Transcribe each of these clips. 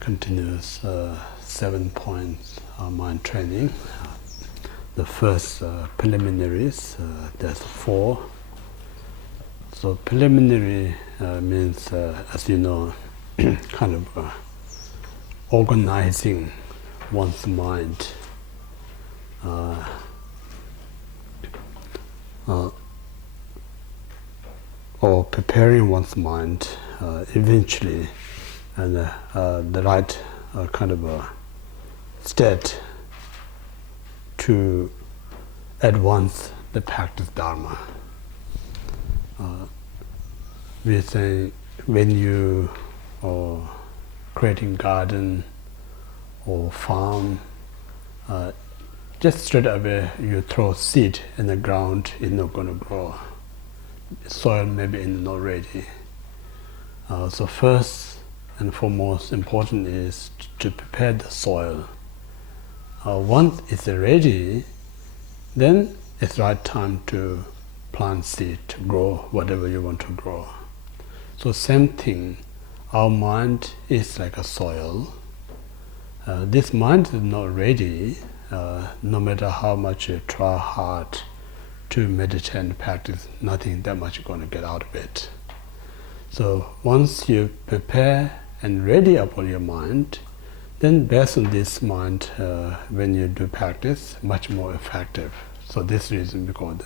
continuous 7 points mind training. The first preliminaries, there's 4. So preliminary means, as you know, kind of organizing one's mind, or preparing one's mind eventually, and the right kind of state to advance the practice Dharma. We say when you are creating garden or farm, just straight away you throw seed in the ground, it's not going to grow. Soil maybe is not ready. So first and foremost important is to prepare the soil. Once it's ready, then it's right time to plant seed, to grow whatever you want to grow. So same thing, our mind is like a soil. This mind is not ready, no matter how much you try hard to meditate and practice, nothing that much going to get out of it. So once you prepare and ready upon your mind, then based on this mind, when you do practice, much more effective. So this reason we call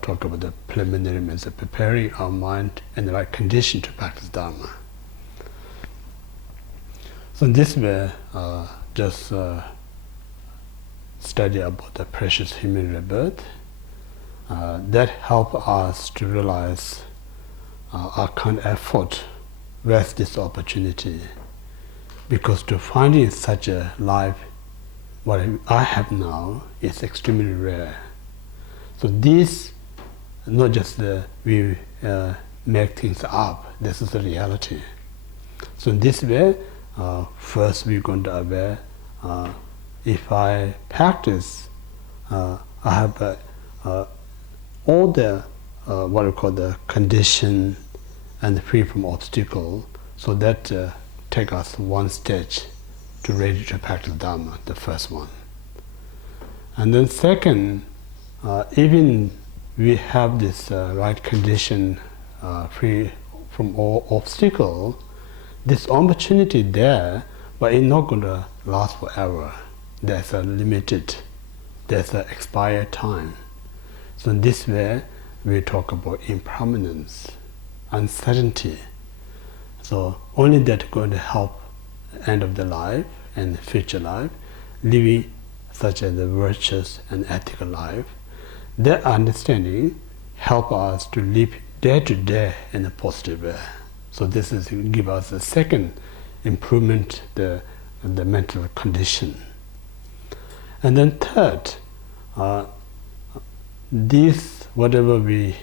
talk about the preliminary means of preparing our mind in the right condition to practice Dharma. So in this way, just study about the precious human rebirth. That help us to realize our kind of effort, where's this opportunity? Because to find in such a life, what I have now is extremely rare. So this, not just we make things up, this is the reality. So in this way, first we're going to aware, if I practice, I have all the what we call the condition and free from obstacle, so that take us one stage to ready to practice Dharma, the first one. And then second, even we have this right condition, free from all obstacle, this opportunity there, but it's not going to last forever. There's a limited, there's an expired time. So in this way, we talk about impermanence, uncertainty. So only that going to help end of the life and future life, living such as the virtuous and ethical life. That understanding help us to live day to day in a positive way. So this is give us a second improvement, the mental condition. And then third, this whatever we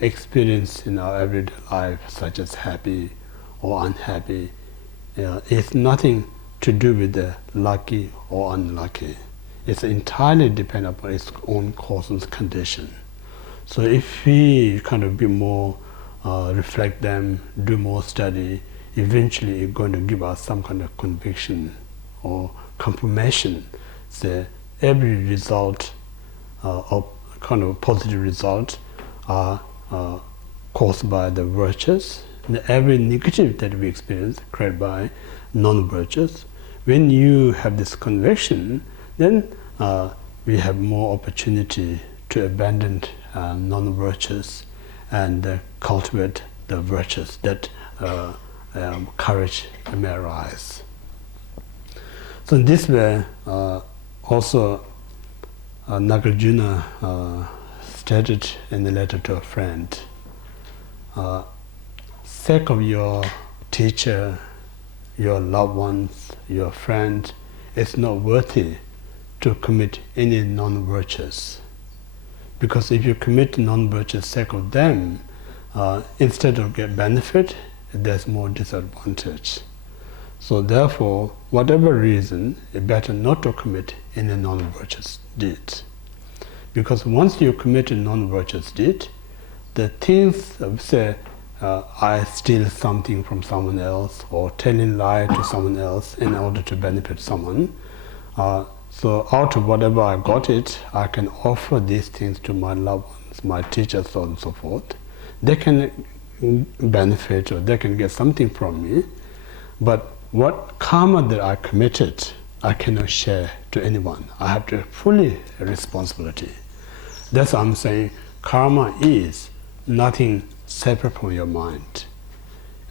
experience in our everyday life, such as happy or unhappy, is nothing to do with the lucky or unlucky. It's entirely dependent upon its own cause and condition. So if we kind of be more reflect them, do more study, eventually it's going to give us some kind of conviction or confirmation. So every result of kind of positive result are caused by the virtues, and every negative that we experience created by non-virtuous. When you have this conviction, then we have more opportunity to abandon non-virtuous and cultivate the virtues that courage may arise. So in this way, also Nagarjuna stated in the letter to a friend, sake of your teacher, your loved ones, your friend, it's not worthy to commit any non-virtues. Because if you commit non-virtuous sake of them, instead of get benefit, there's more disadvantage. So therefore, whatever reason, it's better not to commit any non-virtuous deed. Because once you commit a non-virtuous deed, the things, say, I steal something from someone else or telling lie to someone else in order to benefit someone. So out of whatever I got it, I can offer these things to my loved ones, my teachers, so on and so forth. They can benefit or they can get something from me, but what karma that I committed, I cannot share to anyone. I have to fully responsibility. That's why I'm saying karma is nothing separate from your mind.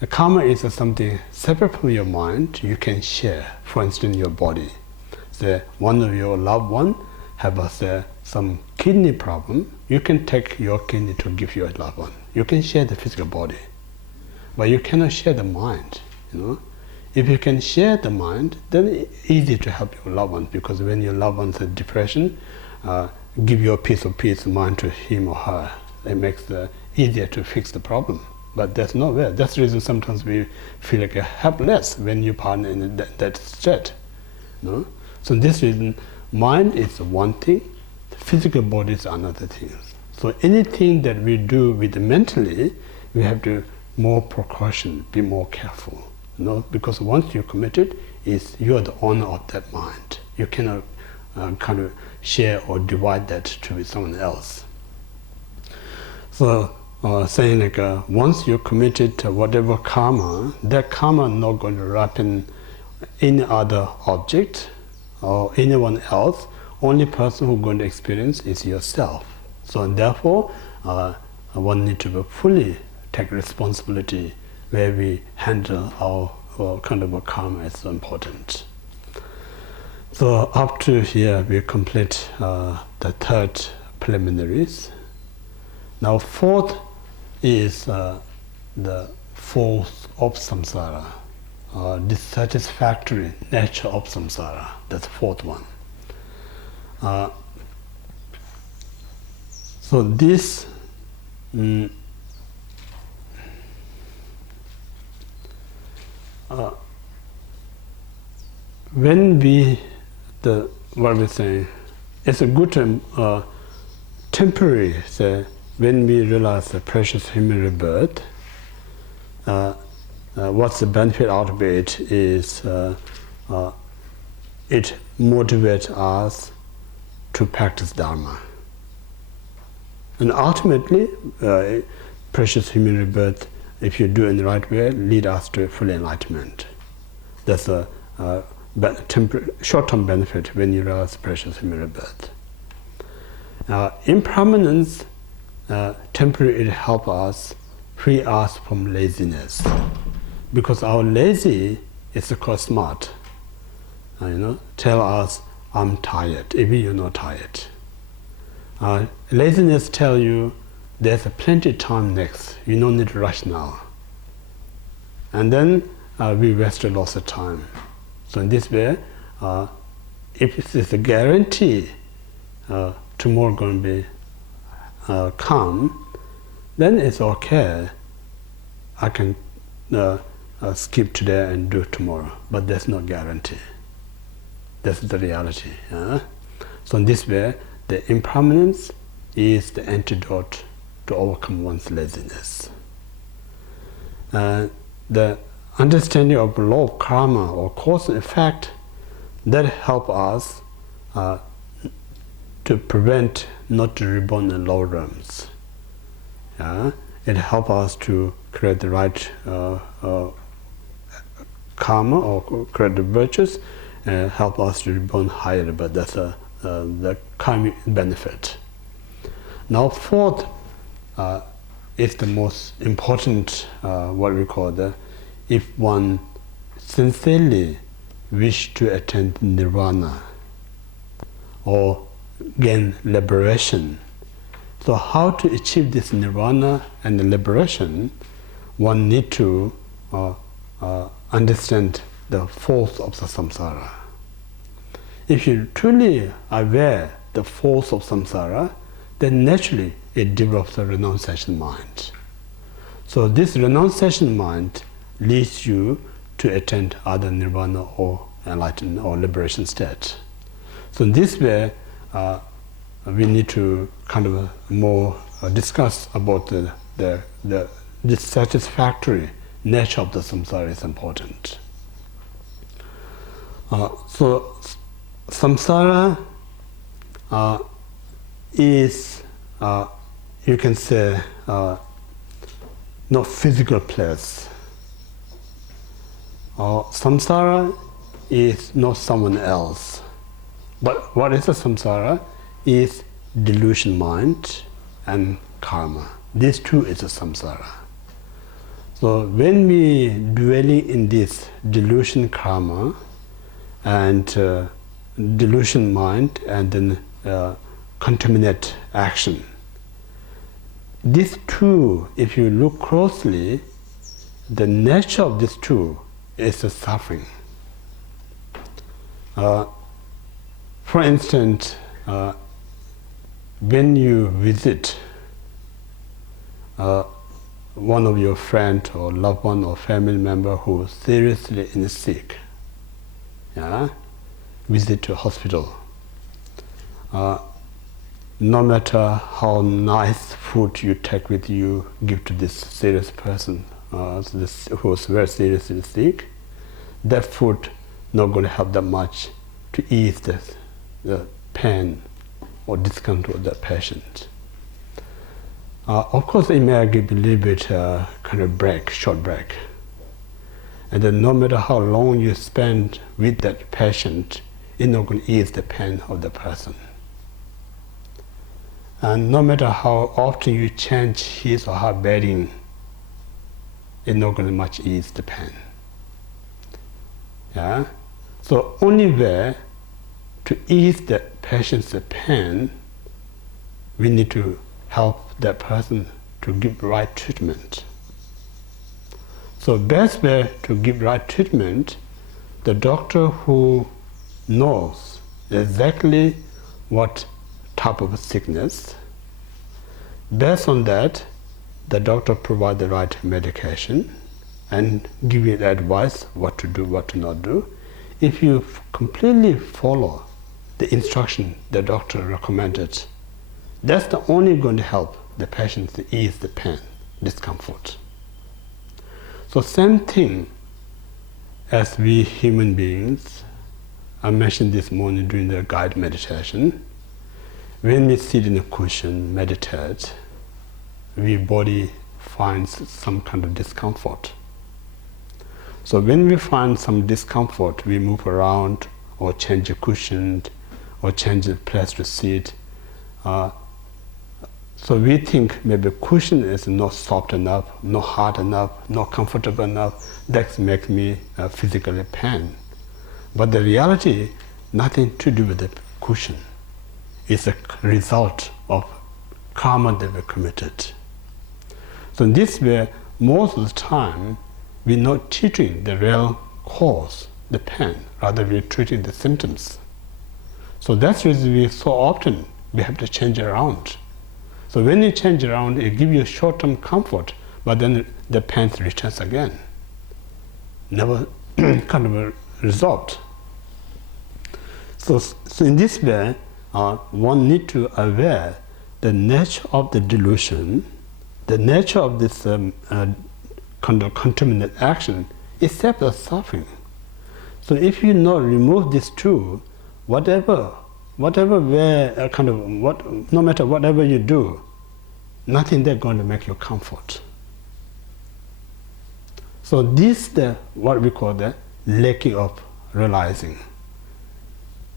Karma is something separate from your mind you can share. For instance, your body. Say one of your loved one have some kidney problem, you can take your kidney to give your loved one. You can share the physical body, but you cannot share the mind. If you can share the mind, then it's easy to help your loved one, because when your loved one's in depression, give your peace of mind to him or her. It makes it easier to fix the problem. But that's not there. That's the reason sometimes we feel like helpless when you partner in that state. So this reason, mind is one thing, the physical body is another thing. So anything that we do with mentally, we have to more precaution, be more careful. Because once you commit it, you are the owner of that mind. You cannot kind of share or divide that to someone else. So saying like once you committed to whatever karma, that karma not going to wrap in any other object or anyone else. Only person who's going to experience is yourself. So therefore, one need to fully take responsibility where we handle our kind of a karma is so important. So up to here we complete the third preliminaries. Now fourth is the force of samsara, dissatisfactory nature of samsara. That's the fourth one. So this when what we say, it's a good temporary. Say, when we realize the precious human rebirth, what's the benefit out of it is it motivates us to practice Dharma. And ultimately, precious human rebirth, if you do it in the right way, lead us to full enlightenment. That's a short-term benefit when you realize precious human rebirth. Impermanence, temporarily it helps us, free us from laziness. Because our lazy is called smart. Tell us, I'm tired, even you're not tired. Laziness tell you, there's plenty of time next, you don't need to rush now. And then we waste lots of time. So in this way, if it's a guarantee tomorrow going to be calm, then it's okay. I can skip today and do it tomorrow, but that's no guarantee. That's the reality. So in this way, the impermanence is the antidote to overcome one's laziness. The understanding of law of karma or cause and effect, that help us to prevent not to reborn in lower realms. It helps us to create the right karma or create the virtues, and help us to reborn higher, but that's the karmic benefit. Now fourth is the most important, what we call if one sincerely wish to attain nirvana or gain liberation. So how to achieve this nirvana and the liberation, one need to understand the force of the samsara. If you truly aware the force of samsara, then naturally it develops a renunciation mind. So this renunciation mind leads you to attain other nirvana or enlightenment or liberation state. So in this way, we need to kind of more discuss about the dissatisfactory nature of the samsara is important. So samsara is, you can say, no physical place. Samsara is not someone else. But what is a samsara is delusion mind and karma. These two is a samsara. So when we dwelling in this delusion karma and delusion mind and then contaminate action, these two, if you look closely, the nature of these two is a suffering. For instance, when you visit one of your friend or loved one or family member who is seriously sick, visit to hospital. No matter how nice food you take with you, give to this serious person who is very seriously sick, that food not going to help that much to ease the pain or discomfort of that patient. Of course, it may give a little bit kind of break, short break. And then no matter how long you spend with that patient, it's not going to ease the pain of the person. And no matter how often you change his or her bedding, it's not going to much ease the pain. Yeah? So only way to ease the patient's pain, we need to help that person to give right treatment. So best way to give right treatment, the doctor who knows exactly what type of sickness, based on that, the doctor provides the right medication and give you the advice what to do, what to not do. If you completely follow the instruction the doctor recommended, that's the only going to help the patient to ease the pain, discomfort. So same thing as we human beings, I mentioned this morning during the guided meditation, when we sit in a cushion, meditate, our body finds some kind of discomfort. So when we find some discomfort, we move around or change the cushion or change the place to sit. So we think maybe cushion is not soft enough, not hard enough, not comfortable enough. That makes me physically pain. But the reality, nothing to do with the cushion. It's a result of karma that we committed. So in this way, most of the time, we're not treating the real cause, the pain, rather we're treating the symptoms. So that's the reason we so often we have to change around. So when you change around, it gives you short-term comfort, but then the pain returns again. Never kind of resolved. So in this way, one need to aware the nature of the delusion, the nature of this kind of contaminant action, except the suffering. So if you not remove these two, whatever way, no matter whatever you do, nothing there going to make you comfort. So this is what we call the lacking of realizing.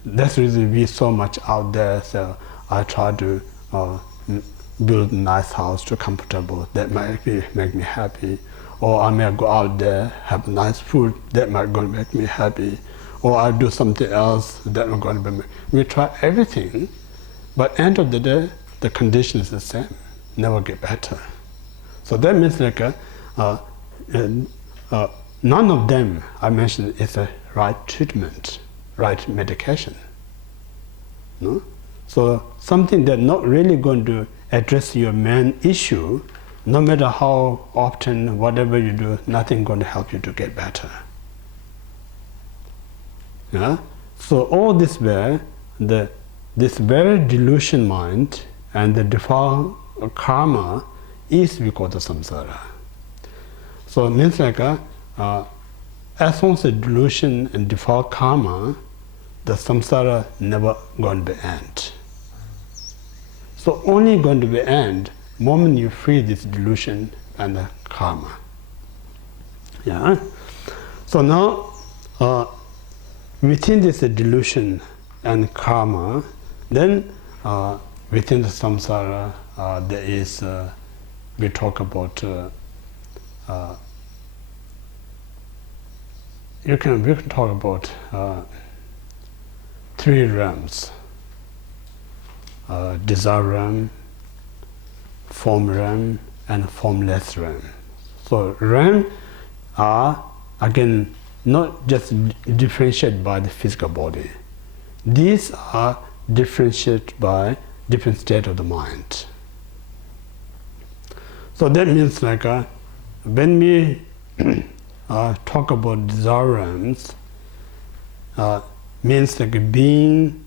That's the reason we so much out there. So I try to build a nice house to comfortable. That might make me happy. Or I may go out there, have nice food. That might going to make me happy. Or I do something else that not going to be. We try everything, but end of the day, the condition is the same. Never get better. So that means like none of them I mentioned is a right treatment, right medication. No? So something that's not really going to address your main issue, no matter how often, whatever you do, nothing going to help you to get better. Yeah? So all this way, this very delusion mind and the defiled karma is we call the samsara. So it means like as long as the delusion and default karma, the samsara never going to end. So only going to be end moment you free this delusion and the karma. Yeah. So now within this delusion and karma, then within the samsara there is we talk about we can talk about three realms: desire realm, form realm, and formless realm. So realm are again not just differentiated by the physical body. These are differentiated by different state of the mind. So that means like when we talk about desire realms, means like a being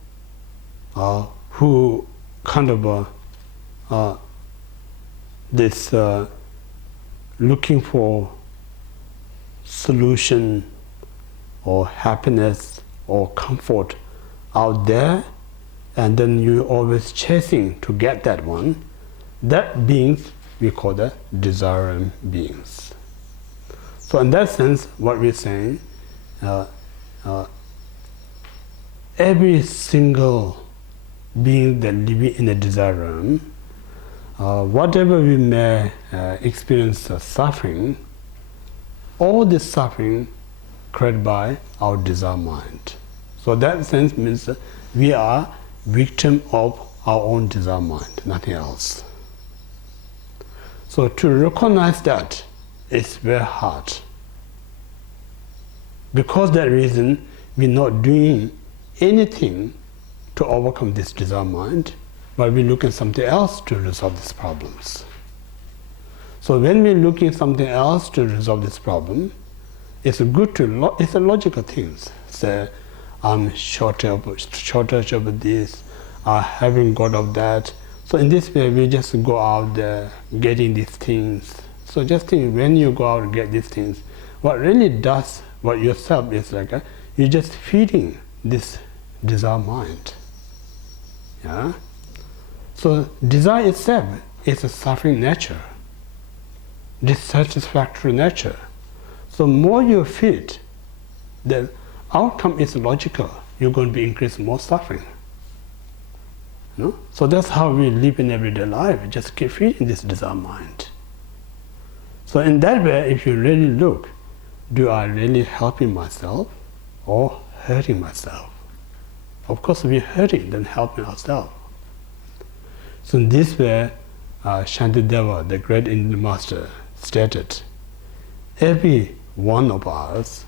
who kind of this looking for solution or happiness or comfort out there, and then you're always chasing to get that one. That beings we call the desire beings. So in that sense, what we're saying, every single being that living in a desire realm, whatever we may experience suffering, all this suffering created by our desire mind. So that sense means that we are victim of our own desire mind, nothing else. So to recognize that is very hard. Because that reason, we're not doing anything to overcome this desire mind, but we're looking something else to resolve these problems. So when we're looking something else to resolve this problem, it's good to it's a logical thing. Say, I'm shortage of this, I haven't got of that. So in this way, we just go out there getting these things. So just think, when you go out and get these things, what really does what yourself is like, you're just feeding this desire mind. Yeah. So desire itself is a suffering nature, dissatisfactory nature. So more you feed, the outcome is logical. You're going to be increasing more suffering. No? So that's how we live in everyday life. Just keep feeding this desire mind. So in that way, if you really look, do I really helping myself or hurting myself? Of course, we're hurting than helping ourselves. So in this way, Shantideva, the great Indian master, stated, every one of us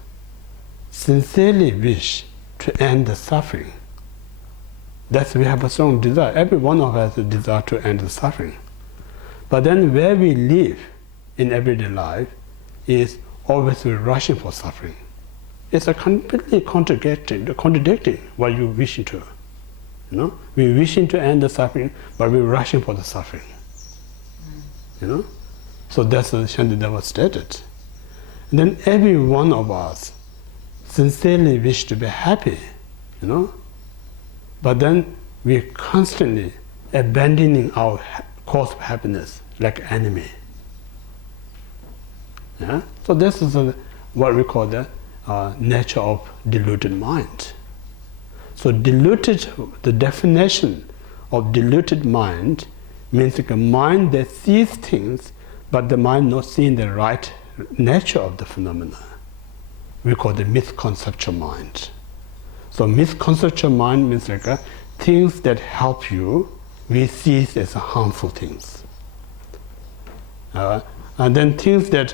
sincerely wish to end the suffering. That's we have a strong desire. Every one of us has a desire to end the suffering. But then where we live in everyday life is always we're rushing for suffering. It's a completely contradicting what you're wishing to. You know, we're wishing to end the suffering, but we're rushing for the suffering. You know, so that's what Shantideva stated. And then every one of us sincerely wish to be happy. You know, but then we're constantly abandoning our cause of happiness like enemy. Yeah? So this is what we call the nature of deluded mind. So the definition of deluded mind means like a mind that sees things, but the mind not seeing the right nature of the phenomena. We call the misconceptual mind. So misconceptual mind means like things that help you, we see as harmful things. And then things that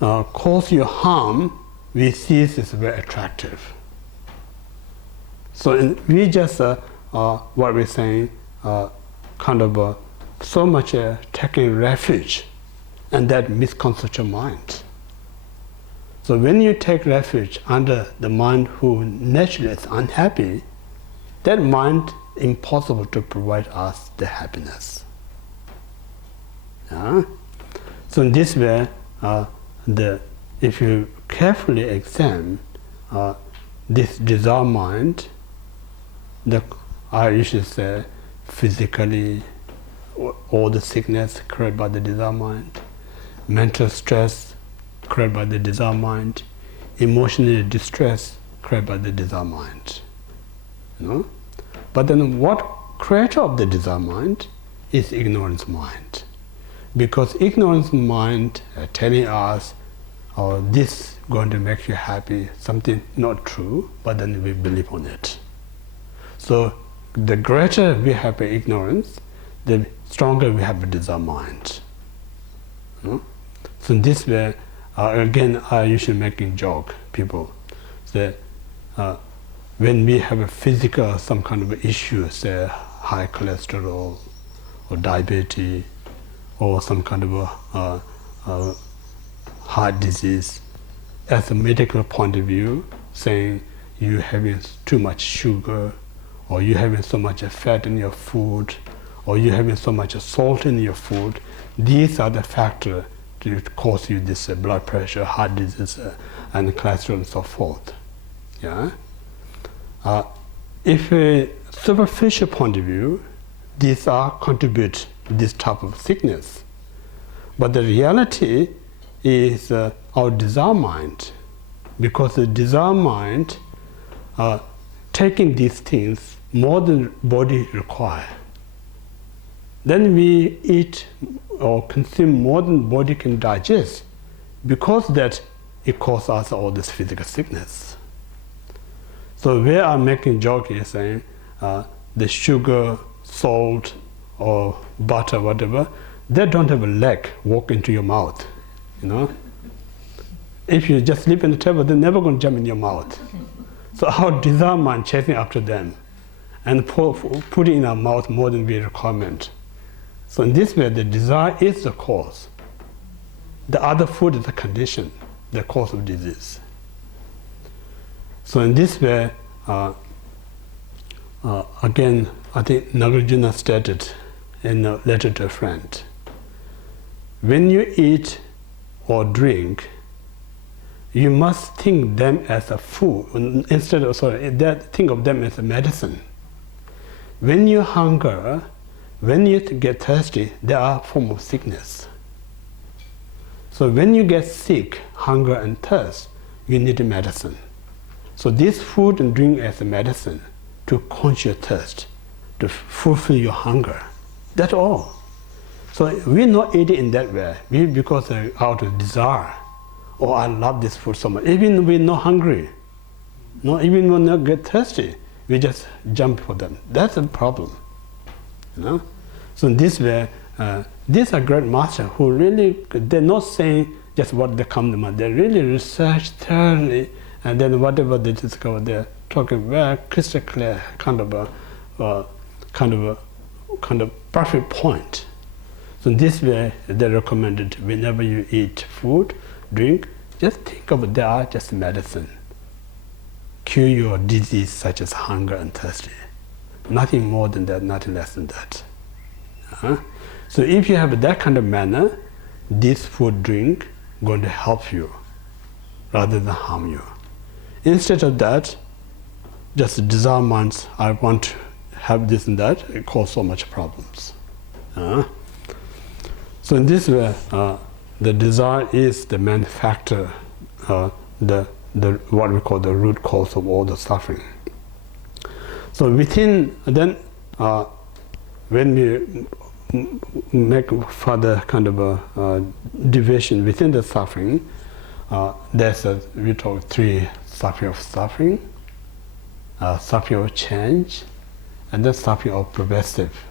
cause you harm, we see as very attractive. So we just, what we're saying, kind of so much taking refuge in that misconceptual mind. So when you take refuge under the mind who naturally is unhappy, that mind impossible to provide us the happiness. Yeah? So in this way, if you carefully examine this desire mind, I usually say physically, all the sickness created by the desire mind, mental stress created by the desire mind, emotional distress created by the desire mind. You know? But then what creator of the desire mind is ignorance mind. Because ignorance mind telling us, oh, this is going to make you happy, something not true, but then we believe on it. So the greater we have ignorance, the stronger we have a desire mind. You know? So in this way, again, I usually making joke, people say, when we have a physical, some kind of issue, say high cholesterol or diabetes or some kind of heart disease, as a medical point of view, saying you having too much sugar, or you having so much fat in your food, or you having so much salt in your food, these are the factors to cause you this blood pressure, heart disease, and cholesterol and so forth. Yeah. If a superficial point of view, these are contribute to this type of sickness. But the reality is our desire mind, because the desire mind taking these things more than body require. Then we eat or consume more than body can digest, because that it causes us all this physical sickness. So where I'm making joke is saying the sugar, salt, or butter, whatever, they don't have a leg walk into your mouth. You know, if you just leave on the table, they're never going to jump in your mouth. So our desire mind chasing after them and put it in our mouth more than we requirement. So in this way, the desire is the cause. The other food is the condition, the cause of disease. So in this way, again, I think Nagarjuna stated in a letter to a friend, when you eat or drink, you must think them as a food instead of, think of them as a medicine. When you hunger, when you get thirsty, they are a form of sickness. So when you get sick, hunger and thirst, you need a medicine. So this food and drink as a medicine to quench your thirst, to fulfill your hunger. That's all. So we're not eating in that way, because out of desire. Oh, I love this food so much. Even we're not hungry, even when we get thirsty, we just jump for them. That's a problem. You know? So in this way, these are great masters who really, they're not saying just what they come to mind. They really research thoroughly, and then whatever they discover, they're talking very crystal clear, kind of perfect point. So in this way, they recommended whenever you eat food, drink, just think of they are just medicine. Cure your disease such as hunger and thirsty. Nothing more than that, nothing less than that. So if you have that kind of manner, this food, drink going to help you rather than harm you. Instead of that, just desire minds, I want to have this and that, it causes so much problems. So in this way, the desire is the main factor, the what we call the root cause of all the suffering. So within then, when we make further kind of a division within the suffering, there's we talk three suffering of suffering, suffering of change, and then suffering of progressive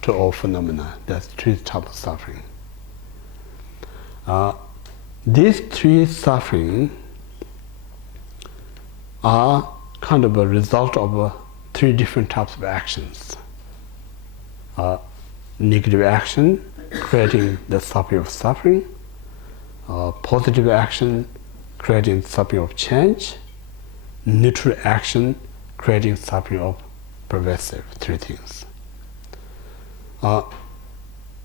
to all phenomena. There's three types of suffering. These three suffering are kind of a result of three different types of actions. Negative action, creating the suffering of suffering. Positive action, creating suffering of change. Neutral action, creating suffering of pervasive. Three things.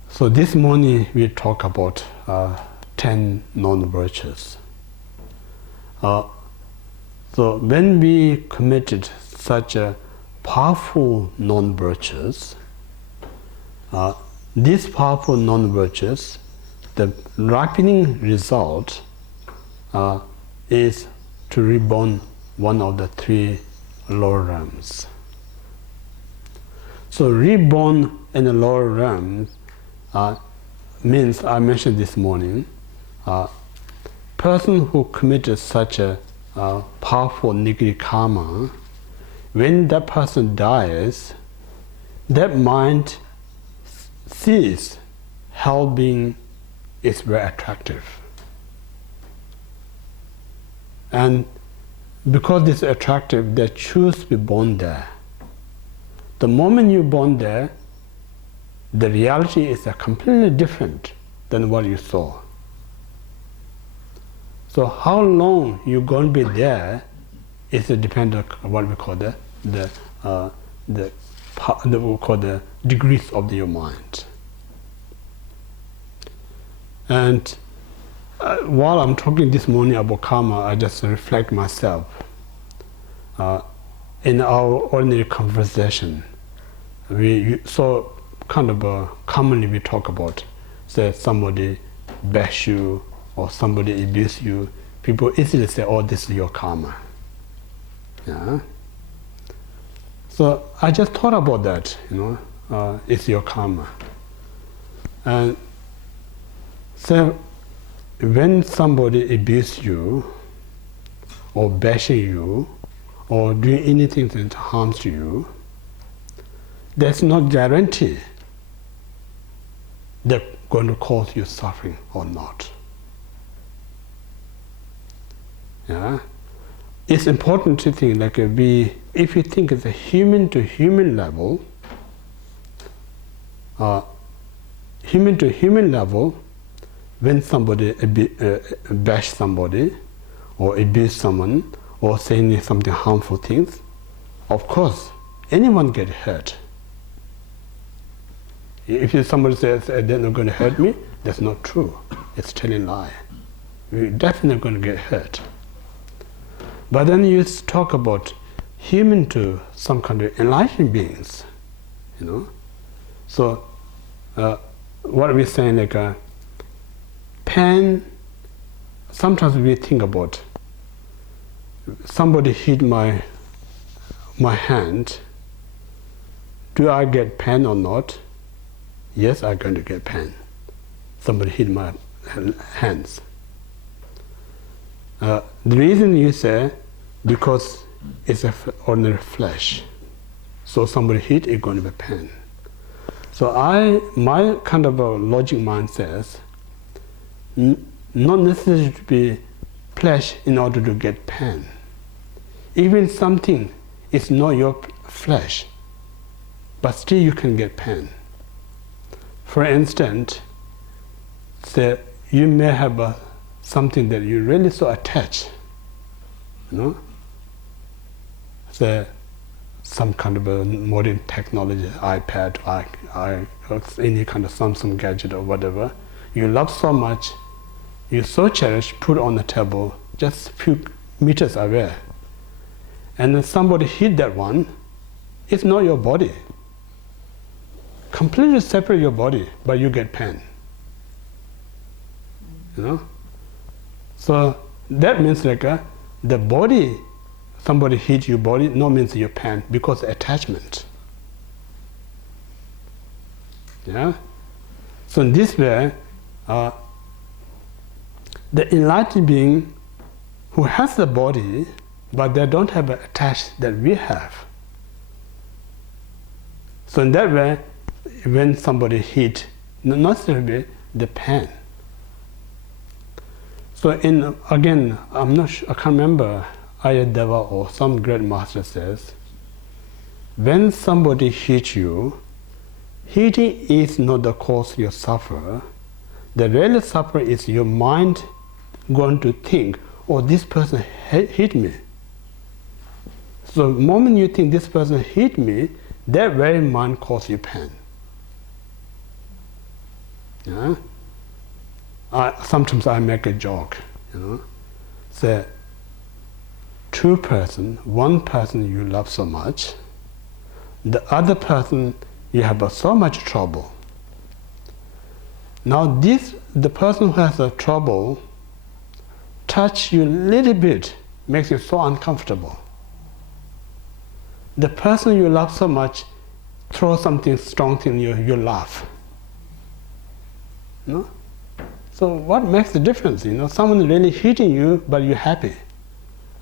So this morning we talk about 10 non-virtues. So when we committed such a powerful non-virtues, these powerful non-virtues, the ripening result is to reborn one of the 3 lower realms. So reborn in the lower realms means, I mentioned this morning, person who committed such a powerful negative karma, when that person dies, that mind sees hell being is very attractive. And because it's attractive, they choose to be born there. The moment you're born there, the reality is completely different than what you saw. So how long you're going to be there is dependent on what we call the degrees of your mind. And while I'm talking this morning about karma, I just reflect myself. In our ordinary conversation, so kind of commonly we talk about, say somebody bash you or somebody abuse you, people easily say, oh, this is your karma. Yeah. So I just thought about that, it's your karma. And so when somebody abuses you or bashing you or doing anything that harms you, there's no guarantee they're going to cause you suffering or not. Yeah? It's important to think like if you think it's a human to human level, when somebody bash somebody or abuse someone or saying something harmful things, of course anyone get hurt. If somebody says they're not going to hurt me, that's not true. It's telling lie. We're definitely going to get hurt. But then you talk about human to some kind of enlightened beings, So what we're saying, like pain, sometimes we think about somebody hit my hand, do I get pain or not? Yes, I'm going to get pain. Somebody hit my hands. The reason you say, because it's ordinary flesh. So somebody hit, it's going to be pain. So my kind of a logic mind says, not necessarily to be flesh in order to get pain. Even something is not your flesh, but still you can get pain. For instance, say you may have something that you really so attached, say some kind of a modern technology, iPad, any kind of Samsung gadget or whatever, you love so much, you so cherish, put on the table, just a few meters away. And then somebody hit that one, it's not your body. Completely separate your body, but you get pain. So that means like the body, somebody hit your body, no means your pain, because attachment. Yeah? So in this way, the enlightened being who has the body, but they don't have an attached that we have. So in that way, when somebody hit, not necessarily the pain. So again, I'm not sure, I can't remember, Ayadeva or some great master says, when somebody hits you, hitting is not the cause you suffer. The real suffer is your mind going to think, oh, this person hit me. So the moment you think this person hit me, that very mind causes you pain. Yeah? Sometimes I make a joke, say, one person you love so much, the other person you have so much trouble. Now the person who has the trouble touch you a little bit, makes you so uncomfortable. The person you love so much throw something strong in you, you laugh. No? So what makes the difference? Someone really hitting you, but you're happy.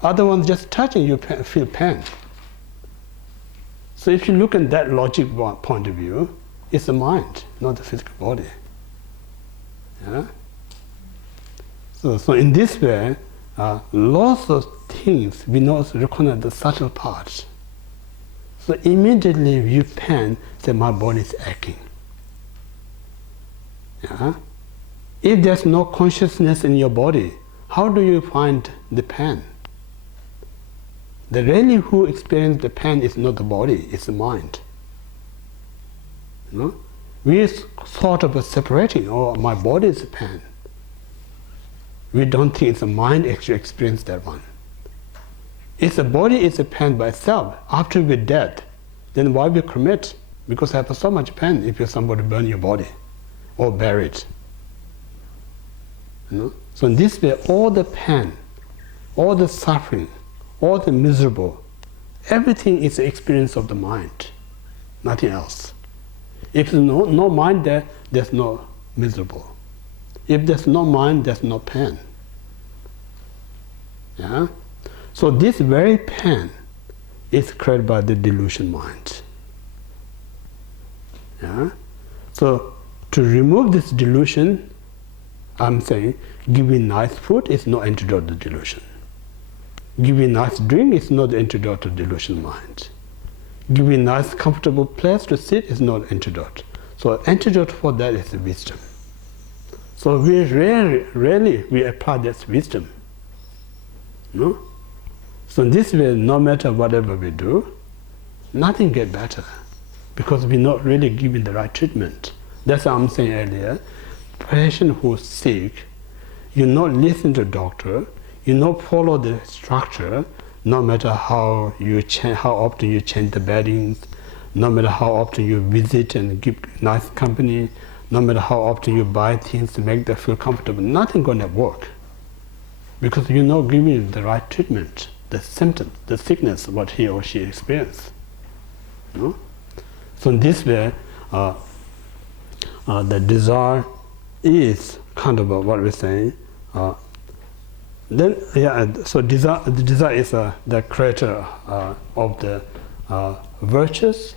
Other ones just touching you, feel pain. So if you look at that logic point of view, it's the mind, not the physical body. Yeah? So in this way, lots of things we not recognize the subtle parts. So immediately you pain, say my body is aching. Yeah? If there's no consciousness in your body, how do you find the pain? The really who experience the pain is not the body, it's the mind. We sort of separating, my body is a pain. We don't think it's the mind actually experience that one. If the body is a pain by itself, after we're dead, then why we cremate? Because I have so much pain if somebody burn your body or bury it. So in this way, all the pain, all the suffering, all the miserable, everything is the experience of the mind, nothing else. If there's no mind there, there's no miserable. If there's no mind, there's no pain. Yeah? So this very pain is created by the delusion mind. Yeah? So to remove this delusion, I'm saying giving nice food is no antidote to delusion. Giving nice drink is not the antidote to delusion mind. Giving nice comfortable place to sit is not antidote. So antidote for that is the wisdom. So we rarely we apply this wisdom. No? So in this way, no matter whatever we do, nothing get better because we're not really giving the right treatment. That's what I'm saying earlier. Patient who's sick, you not listen to doctor, you not follow the structure, no matter how often you change the beddings, no matter how often you visit and give nice company, no matter how often you buy things to make them feel comfortable, nothing gonna work. Because you're not giving the right treatment, the symptom, the sickness, what he or she experiences. No? So in this way, the desire is kind of what we're saying. So the desire is the creator of the virtues.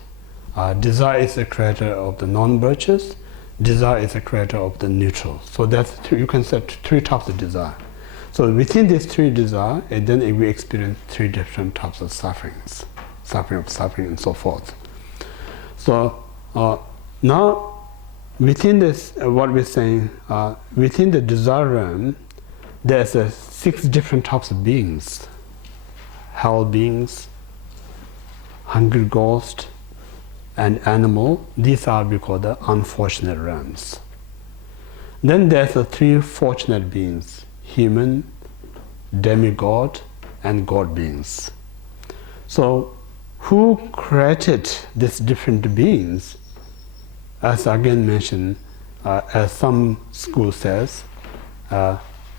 Desire is the creator of the non-virtues. Desire is the creator of the neutral. So that's you can say three types of desire. So within these three desires, and then we experience three different types of sufferings, suffering, and so forth. So now, within this, what we're saying, within the desire realm, there's 6 different types of beings: hell beings, hungry ghost, and animal. These are we call the unfortunate realms. Then there's 3 fortunate beings: human, demigod, and god beings. So who created these different beings? As again mentioned, as some school says,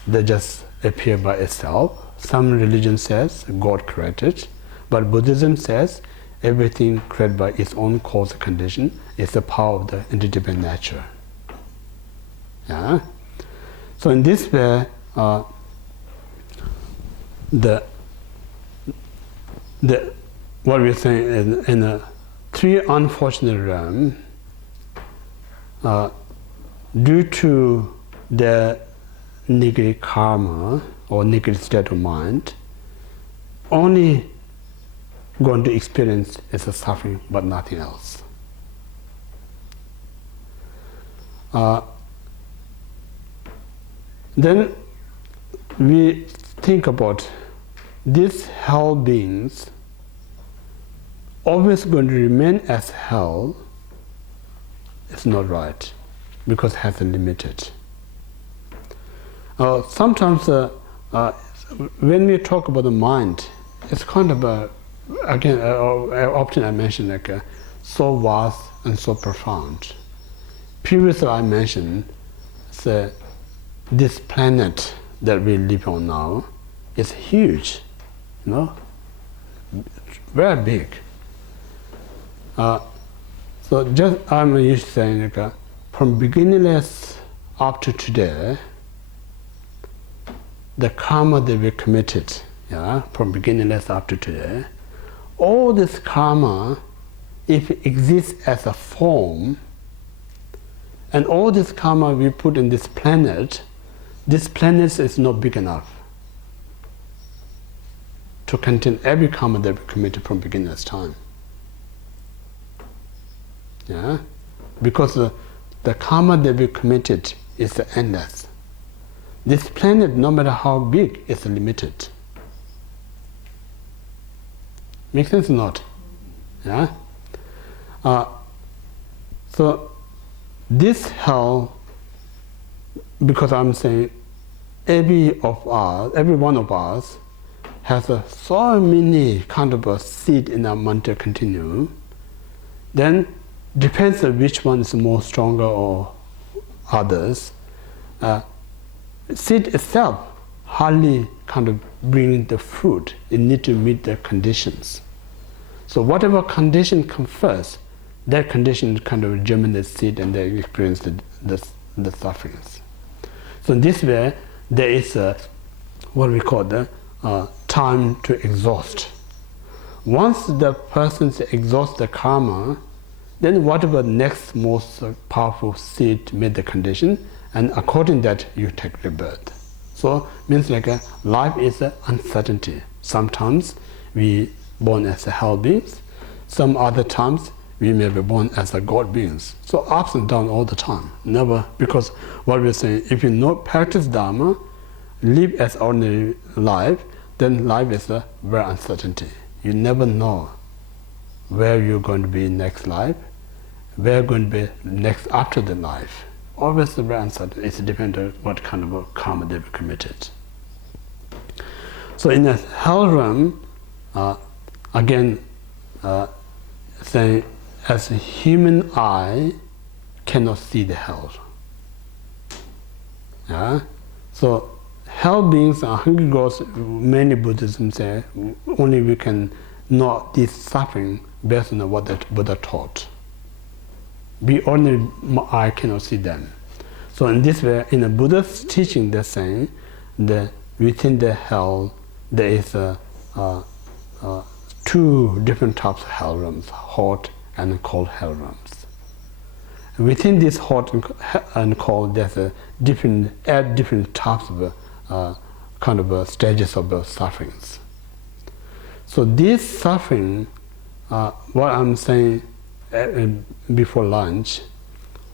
they just appear by itself. Some religion says God created, but Buddhism says everything created by its own cause and condition is the power of the interdependent nature. Yeah? So in this way, what we're saying in a 3 unfortunate realm, due to their negative karma or negative state of mind, only going to experience is a suffering, but nothing else. Then we think about these hell beings always going to remain as hell. It's not right. because it has a limited. Sometimes when we talk about the mind, it's kind of again, often I mention like so vast and so profound. Previously I mentioned this planet that we live on now is huge, you know, very big. So just I'm used to saying like, from beginningless up to today, the karma that we committed, from beginningless up to today, all this karma, if it exists as a form, and all this karma we put in this planet is not big enough to contain every karma that we committed from beginner's time. Because the karma that we committed is endless. This planet, no matter how big, is limited. Make sense or not? So this hell, because I'm saying every one of us has so many kind of a seed in our mental continuum, then depends on which one is more stronger or others. Seed itself hardly kind of bring the fruit. It needs to meet the conditions. So whatever condition comes first, that condition kind of germinates seed and they experience the sufferings. So in this way, there is what we call the time to exhaust. Once the person exhausts the karma, then whatever next most powerful seed made the condition, and according to that you take rebirth. So means like life is uncertainty. Sometimes we born as hell beings, some other times we may be born as God beings. So ups and downs all the time. Never, because what we're saying, if you not practice Dharma, live as ordinary life, then life is a very uncertainty. You never know where you're going to be next life, where you're going to be next after the life. Always very uncertain. It's dependent on what kind of karma they've committed. So in the hell realm, again, saying as a human eye cannot see the hell. So hell beings are hungry ghosts. Many Buddhism say only we can know this suffering based on what the Buddha taught. We ordinary eye cannot see them. So in this way, in the Buddha's teaching, they're saying that within the hell there is two different types of hell realms, hot and cold hell realms. Within this hot and cold, there's a different types of kind of stages of sufferings. So this suffering, what I'm saying before lunch,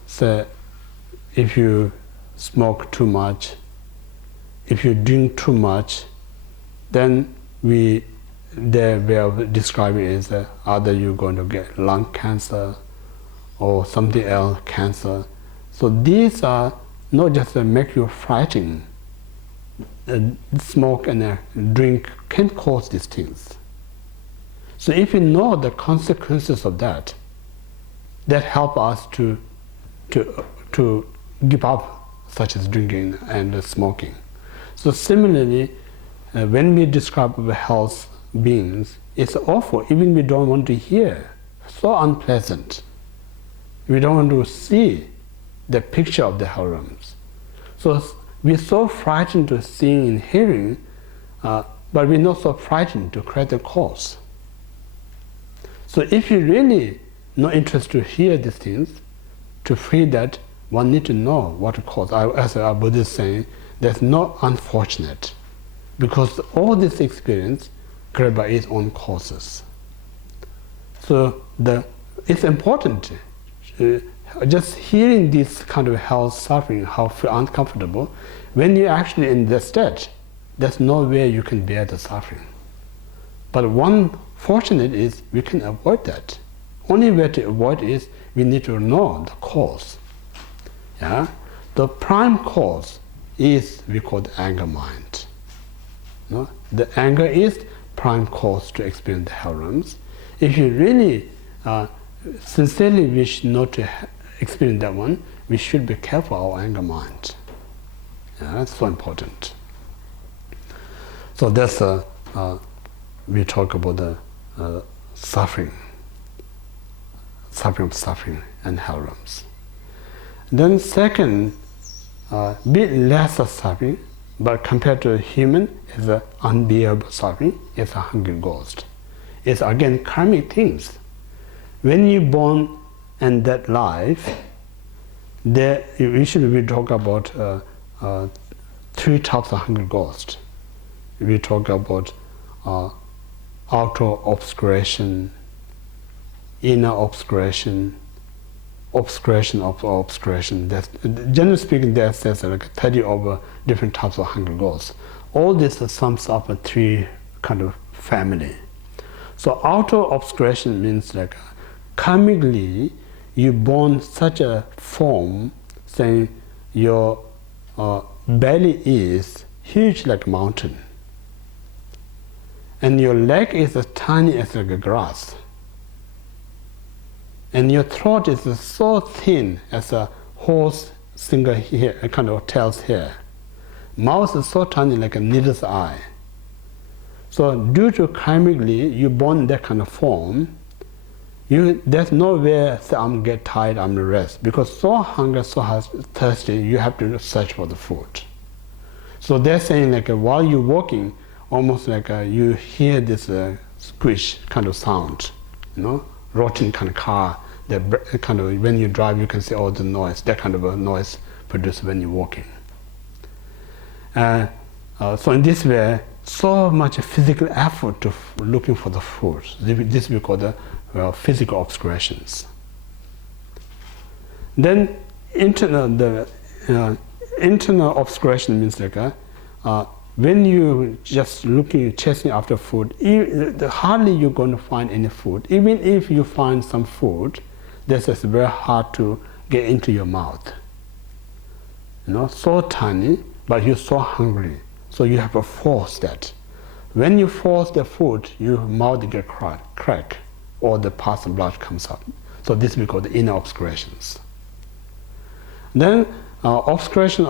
so if you smoke too much, if you drink too much, then their way of describing it is either you're going to get lung cancer or something else, cancer. So these are not just make you frightened. Smoke and drink can cause these things. So if you know the consequences of that help us to give up, such as drinking and smoking. So similarly, when we describe health beings, it's awful. Even we don't want to hear. So unpleasant. We don't want to see the picture of the hell realms. So we're so frightened to seeing and hearing, but we're not so frightened to create a cause. So if you really not interested to hear these things, to free that, one need to know what to cause. As our Buddhist saying, there's no unfortunate, because all this experience created by its own causes. So it's important. Just hearing this kind of hell suffering, how feel uncomfortable, when you're actually in that state, there's no way you can bear the suffering. But one fortunate is we can avoid that. Only way to avoid is we need to know the cause. Yeah? The prime cause is we call the anger mind. No? The anger is prime cause to experience the hell realms. If you really sincerely wish not to experience that one, we should be careful of our anger mind. Yeah, that's so important. So that's we talk about the suffering and hell realms. Then second, bit less of suffering, but compared to a human, is an unbearable suffering. It's a hungry ghost. It's again karmic things. When you born in that life, there usually we talk about three types of hungry ghost. We talk about outer obscuration, inner obscuration, obscuration of obscuration. That's, generally speaking, there's like 30 over different types of hungry ghosts. All this sums up a three kind of family. So outer obscuration means like karmically you born such a form, saying your belly is huge like a mountain, and your leg is as tiny as like a grass, and your throat is so thin as a horse single hair, kind of tail's hair. Mouth is so tiny like a needle's eye. So due to karmically you born that kind of form, there's nowhere say I'm get tired, I'm rest, because so hungry, so thirsty, you have to search for the food. So they're saying like while you're walking, almost like you hear this squish kind of sound, you know, rotting kind of car. That kind of when you drive, you can see all the noise. That kind of a noise produced when you're walking. So in this way, so much physical effort to looking for the food. This we call the physical obscurations. Then internal obscuration means like when you just chasing after food, hardly you're going to find any food. Even if you find some food, this is very hard to get into your mouth. You know, so tiny, but you're so hungry, so you have to force that. When you force the food, your mouth get crack, or the pus and blood comes up. So this we call the inner obscurations. Then obscuration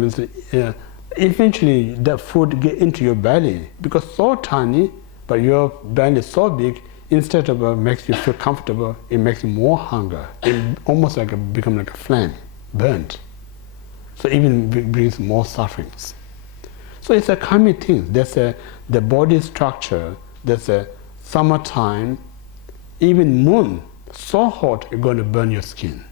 means eventually that food get into your belly, because so tiny, but your belly is so big. Instead of makes you feel comfortable, it makes you more hunger. It almost like become like a flame, burnt. So even brings more sufferings. So it's a karmic thing. There's the body structure. There's a summertime, even moon so hot it's going to burn your skin.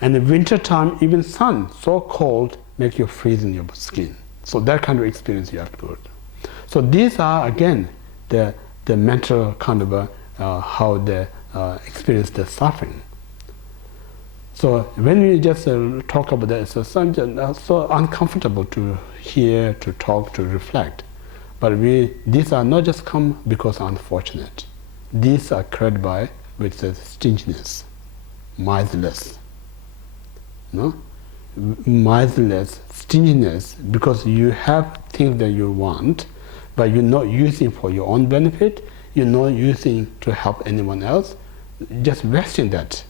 And the winter time, even sun so cold make you freeze in your skin. So that kind of experience you have to go through. So these are again the mental kind of how they experience the suffering. So when we just talk about that, it's so uncomfortable to hear, to talk, to reflect. But these are not just come because unfortunate. These are created by with the stinginess, miserless. No? Miserless, stinginess, because you have things that you want, but you're not using for your own benefit, you're not using to help anyone else, just wasting that.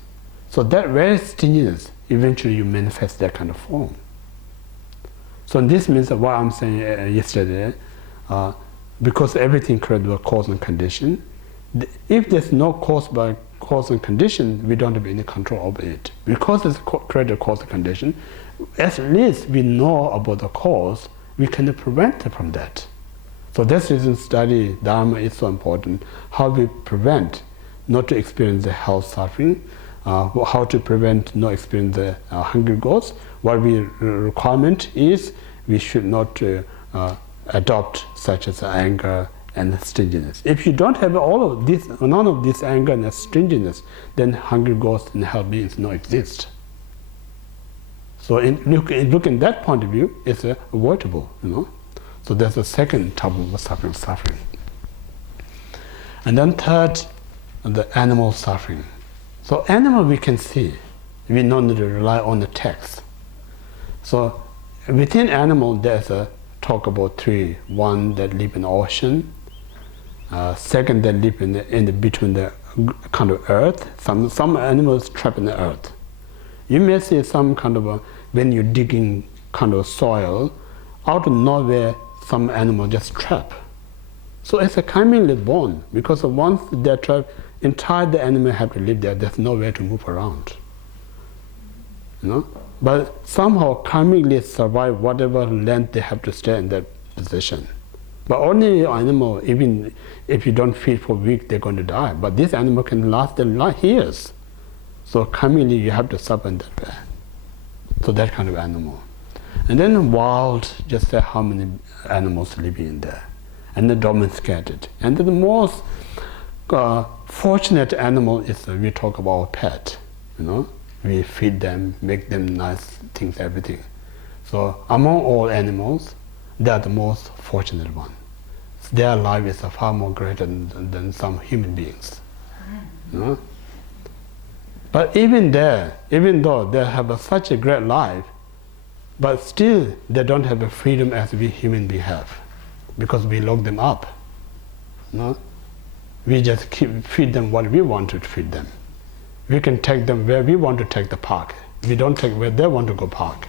So that very stinginess, eventually you manifest that kind of form. So this means what I'm saying yesterday, because everything created by cause and condition, if there's no cause by cause and condition, we don't have any control over it. Because it's created cause and condition, at least we know about the cause, we can prevent it from that. So that's the reason study Dharma is so important. How we prevent not to experience the health suffering, how to prevent not experience the hungry ghosts. What we requirement is we should not adopt such as anger and stinginess. If you don't have all of this, none of this anger and stinginess, then hungry ghosts and hell beings don't exist. So look in that point of view, it's avoidable, you know. So that's the second type of suffering. And then third, the animal suffering. So animal we can see. We don't need to rely on the text. So within animal, there's a talk about three. One that live in the ocean. Second, that live in the between the kind of earth. Some animals trapped in the earth. You may see some kind of when you're digging kind of soil, out of nowhere, some animal just trap. So it's a cunningly born, because once they're trapped, entire the animal have to live there. There's nowhere to move around. But somehow cunningly survive whatever length they have to stay in that position. But ordinary animal, even if you don't feed for a week, they're going to die. But this animal can last their years. So cunningly you have to suffer in that way. So that kind of animal. And then wild, just say how many animals living in there. And the domesticated. And the most fortunate animal is we talk about pet. We feed them, make them nice things, everything. So among all animals, they are the most fortunate one. Their life is far more greater than some human beings. But even though they have such a great life, but still they don't have the freedom as we human beings have, because we lock them up. We just feed them what we want to feed them. We can take them where we want to take the park. We don't take where they want to go park.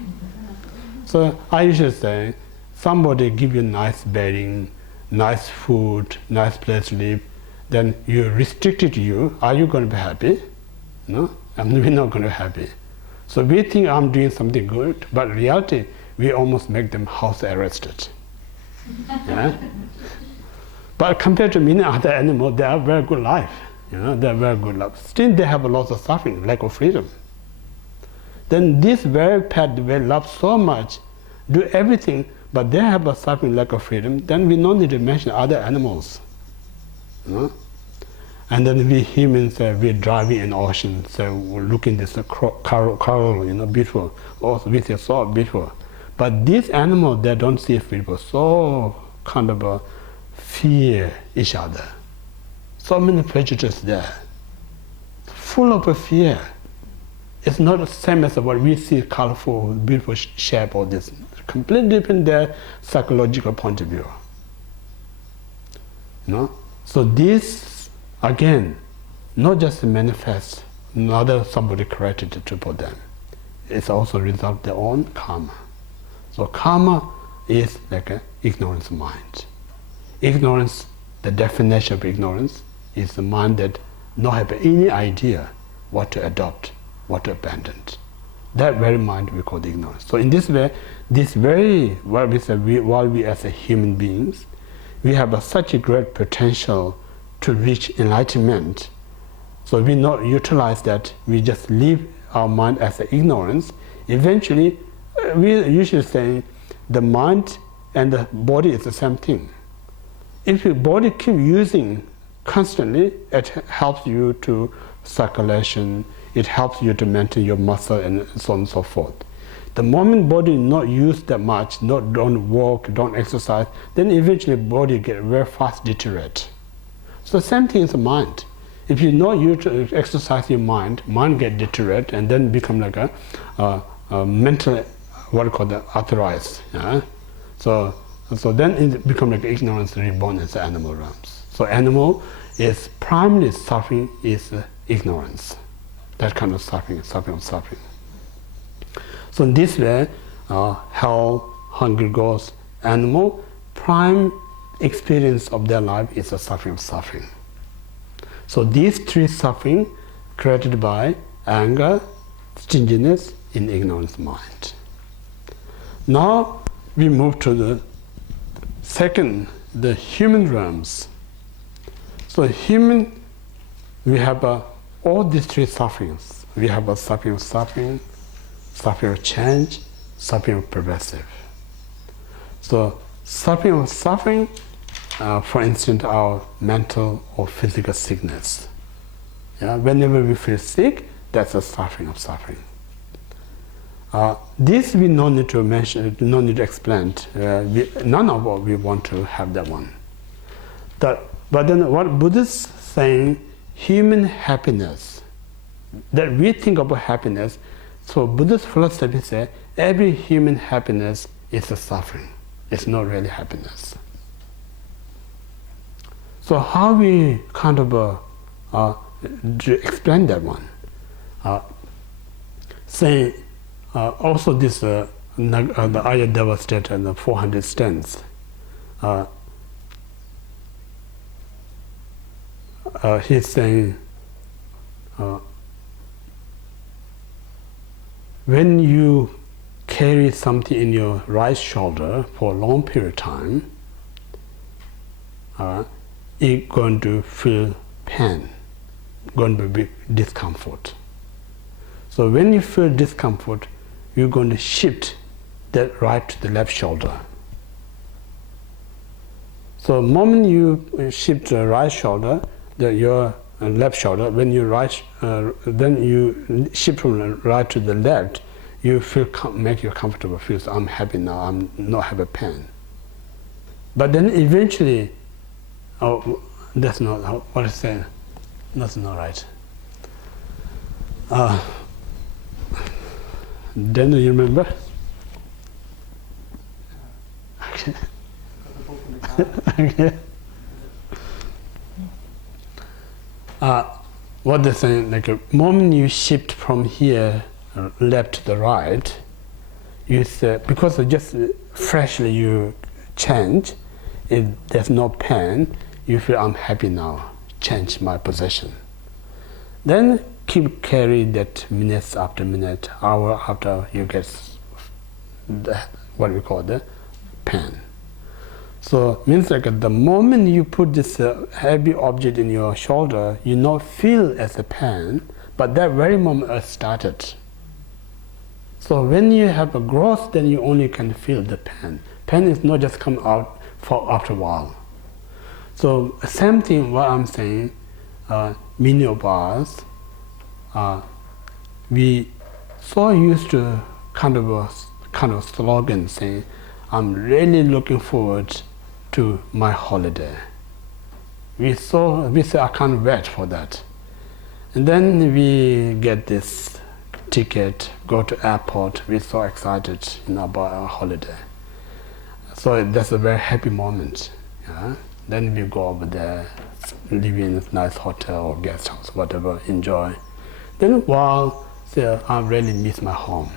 So I usually say, somebody give you nice bedding, nice food, nice place to live, then you restrict it to you. Are you going to be happy? No, we're not going to be happy. So we think I'm doing something good, but in reality, we almost make them house arrested. Yeah? But compared to many other animals, they have very good life. They're very good life. Still, they have a lot of suffering, lack of freedom. Then this very pet they love so much, do everything, but they have a suffering, lack of freedom. Then we don't need to mention other animals. And then we humans, we're driving in ocean, so we're looking at this coral, beautiful. Also, we see so beautiful. But these animals, they don't see people, so kind of fear each other. So many prejudices there, full of fear. It's not the same as what we see, colorful, beautiful shape or this. Completely different their psychological point of view. So this, again, not just manifest, not that somebody created it to put them. It's also a result of their own karma. So karma is like an ignorance mind. Ignorance, the definition of ignorance, is the mind that not have any idea what to adopt, what to abandon. That very mind we call the ignorance. So in this way, this very, while we as a human beings, we have such a great potential to reach enlightenment. So we not utilize that, we just leave our mind as an ignorance. Eventually, we usually say the mind and the body is the same thing. If your body keep using constantly, it helps you to circulation, it helps you to maintain your muscle and so on and so forth. The moment body not used that much, don't walk, don't exercise, then eventually body get very fast deteriorate. So the same thing is the mind. If you not use to exercise your mind get deteriorate and then become like a mental, what we call the authorized. Yeah? So then it becomes like ignorance reborn as the animal realms. So animal is primarily suffering is ignorance. That kind of suffering. So in this way, hell, hungry ghost, animal, prime experience of their life is the suffering of suffering. So these three suffering created by anger, stinginess, and ignorance mind. Now we move to the second, the human realms. So human, we have all these three sufferings. We have a suffering of suffering, suffering of change, suffering of pervasive. So suffering of suffering, for instance, our mental or physical sickness. Yeah? Whenever we feel sick, that's a suffering of suffering. This we no need to mention, no need to explain. None of us we want to have that one. But then what Buddhists saying, human happiness that we think about happiness. So Buddhist philosophy says every human happiness is a suffering. It's not really happiness. So how we kind of explain that one? Say also this the Ayurveda state and the 400 stands. He's saying when you carry something in your right shoulder for a long period of time, you're going to feel pain, going to be discomfort. So when you feel discomfort, you're going to shift that right to the left shoulder. So the moment you shift the right shoulder, your left shoulder, when you then you shift from the right to the left, you feel make you comfortable, feels I'm happy now, I'm not have a pain. But then eventually, that's not what I said. That's not right. Then you remember? Okay. Okay. What they're saying, like a moment you shift from here left to the right, you say, because just freshly you change, there's no pain, you feel I'm happy now, change my position. Then keep carrying that minutes after minute, hour after you get what we call the pain. So means like the moment you put this heavy object in your shoulder, you not feel as a pain, but that very moment it started. So when you have a growth, then you only can feel the pain. Pain is not just come out for after a while. So same thing what I'm saying, many of us, we so used to kind of slogan saying, I'm really looking forward to my holiday. We say I can't wait for that. And then we get this ticket, go to airport, we're so excited about our holiday. So that's a very happy moment. Yeah? Then we go over there, live in a nice hotel or guest house, whatever, enjoy. Then while say, I really miss my home,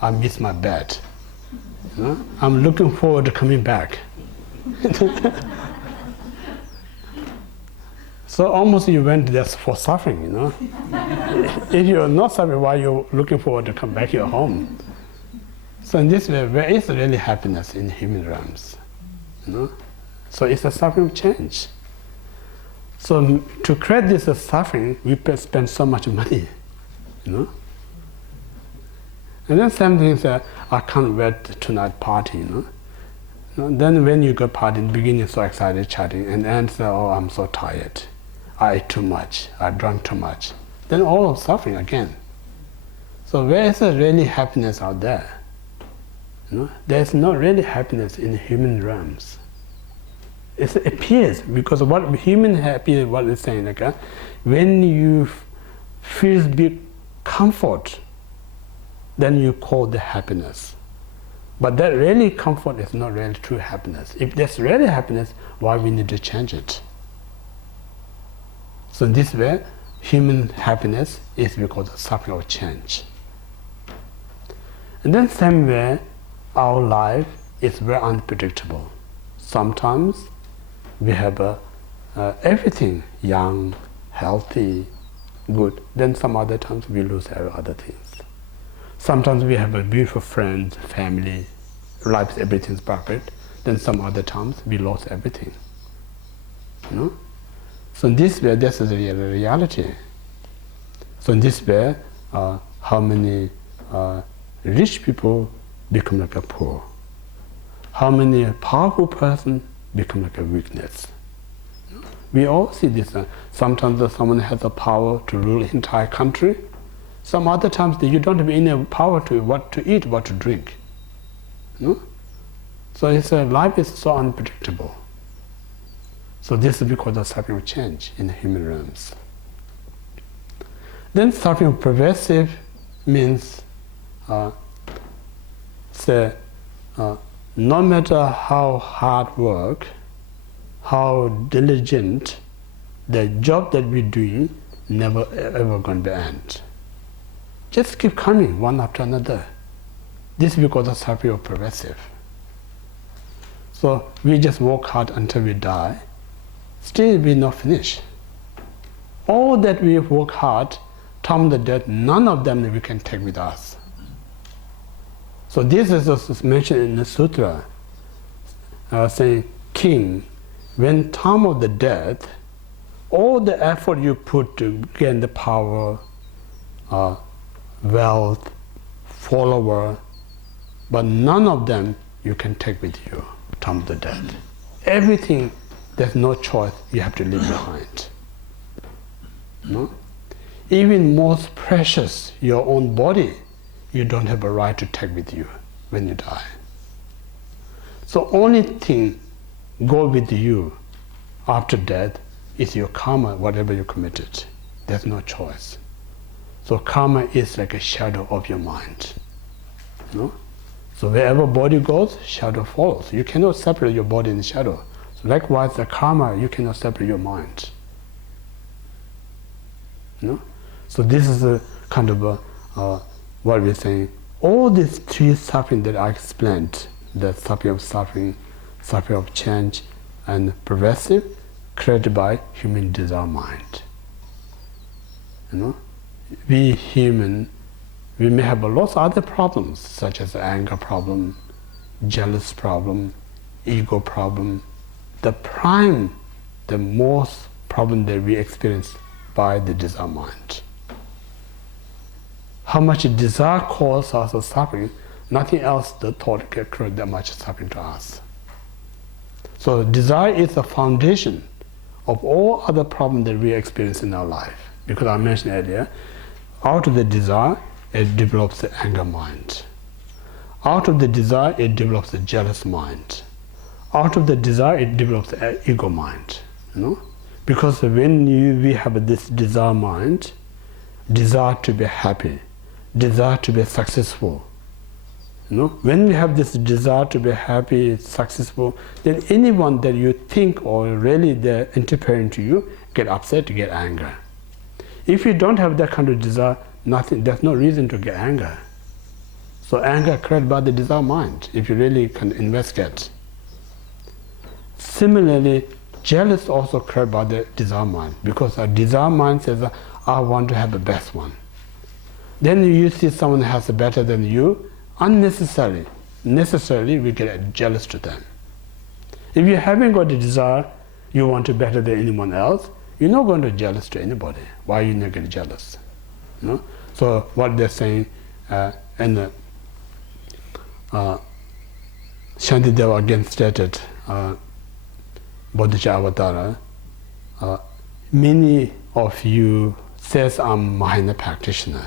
I miss my bed. I'm looking forward to coming back. So almost you went there for suffering, If you're not suffering, why you're looking forward to come back to your home? So in this way, there is really happiness in human realms, So it's a suffering change. So to create this suffering, we spend so much money, And then same thing is I can't wait tonight party, Then when you go party, in the beginning so excited, chatting, and then say, oh, I'm so tired. I ate too much, I drank too much. Then all of suffering again. So where is the really happiness out there? There's not really happiness in human realms. It appears, because what human happiness, what it's saying, when you feel big comfort, then you call the happiness. But that really comfort is not really true happiness. If there's really happiness, why we need to change it? So in this way, human happiness is because of suffering of change. And then same way, our life is very unpredictable. Sometimes we have everything, young, healthy, good. Then some other times we lose other things. Sometimes we have a beautiful friend, family, life, everything's perfect. Then some other times we lost everything. So in this way, this is the reality. So in this way, how many rich people become like a poor? How many powerful person become like a weakness? We all see this. Sometimes someone has the power to rule the entire country. Some other times you don't have any power to what to eat, what to drink. So it's life is so unpredictable. So this is because of suffering change in the human realms. Then suffering pervasive means, no matter how hard work, how diligent, the job that we're doing never ever going to end. Just keep coming one after another. This is because the suffering is pervasive. So we just work hard until we die. Still we not finished. All that we work hard, time the death, none of them we can take with us. So this is also mentioned in the sutra, saying, King, when time of the death, all the effort you put to gain the power, wealth, follower, but none of them you can take with you, time of the death. Everything, there's no choice, you have to leave behind. No? Even most precious, your own body, you don't have a right to take with you when you die. So only thing go with you after death is your karma, whatever you committed. There's no choice. So karma is like a shadow of your mind. No? So wherever body goes, shadow follows. You cannot separate your body and the shadow. So likewise, the karma, you cannot separate your mind. No? So this is a kind of what we're saying. All these three suffering that I explained, the suffering of change, and pervasive, created by human desire mind. You know, we human, we may have lots of other problems, such as anger problem, jealous problem, ego problem. The most problem that we experience by the desire mind. How much desire causes us a suffering, nothing else the thought can create that much suffering to us. So desire is the foundation of all other problems that we experience in our life. Because I mentioned earlier, out of the desire, it develops the anger mind. Out of the desire, it develops the jealous mind. Out of the desire, it develops the ego mind. You know? Because when we have this desire mind, desire to be happy, desire to be successful. You know? When we have this desire to be happy, successful, then anyone that you think or really they're interfering to you, get upset, get anger. If you don't have that kind of desire, there's no reason to get anger. So anger created by the desire mind, if you really can investigate. Similarly, jealous also created by the desire mind, because our desire mind says, I want to have the best one. Then you see someone has better than you, necessarily we get jealous to them. If you haven't got the desire, you want to be better than anyone else, you're not going to be jealous to anybody. Why are you not getting jealous? You know? So what they're saying in the Shantideva again stated, Buddhist Avatara, many of you says I'm Mahayana practitioner.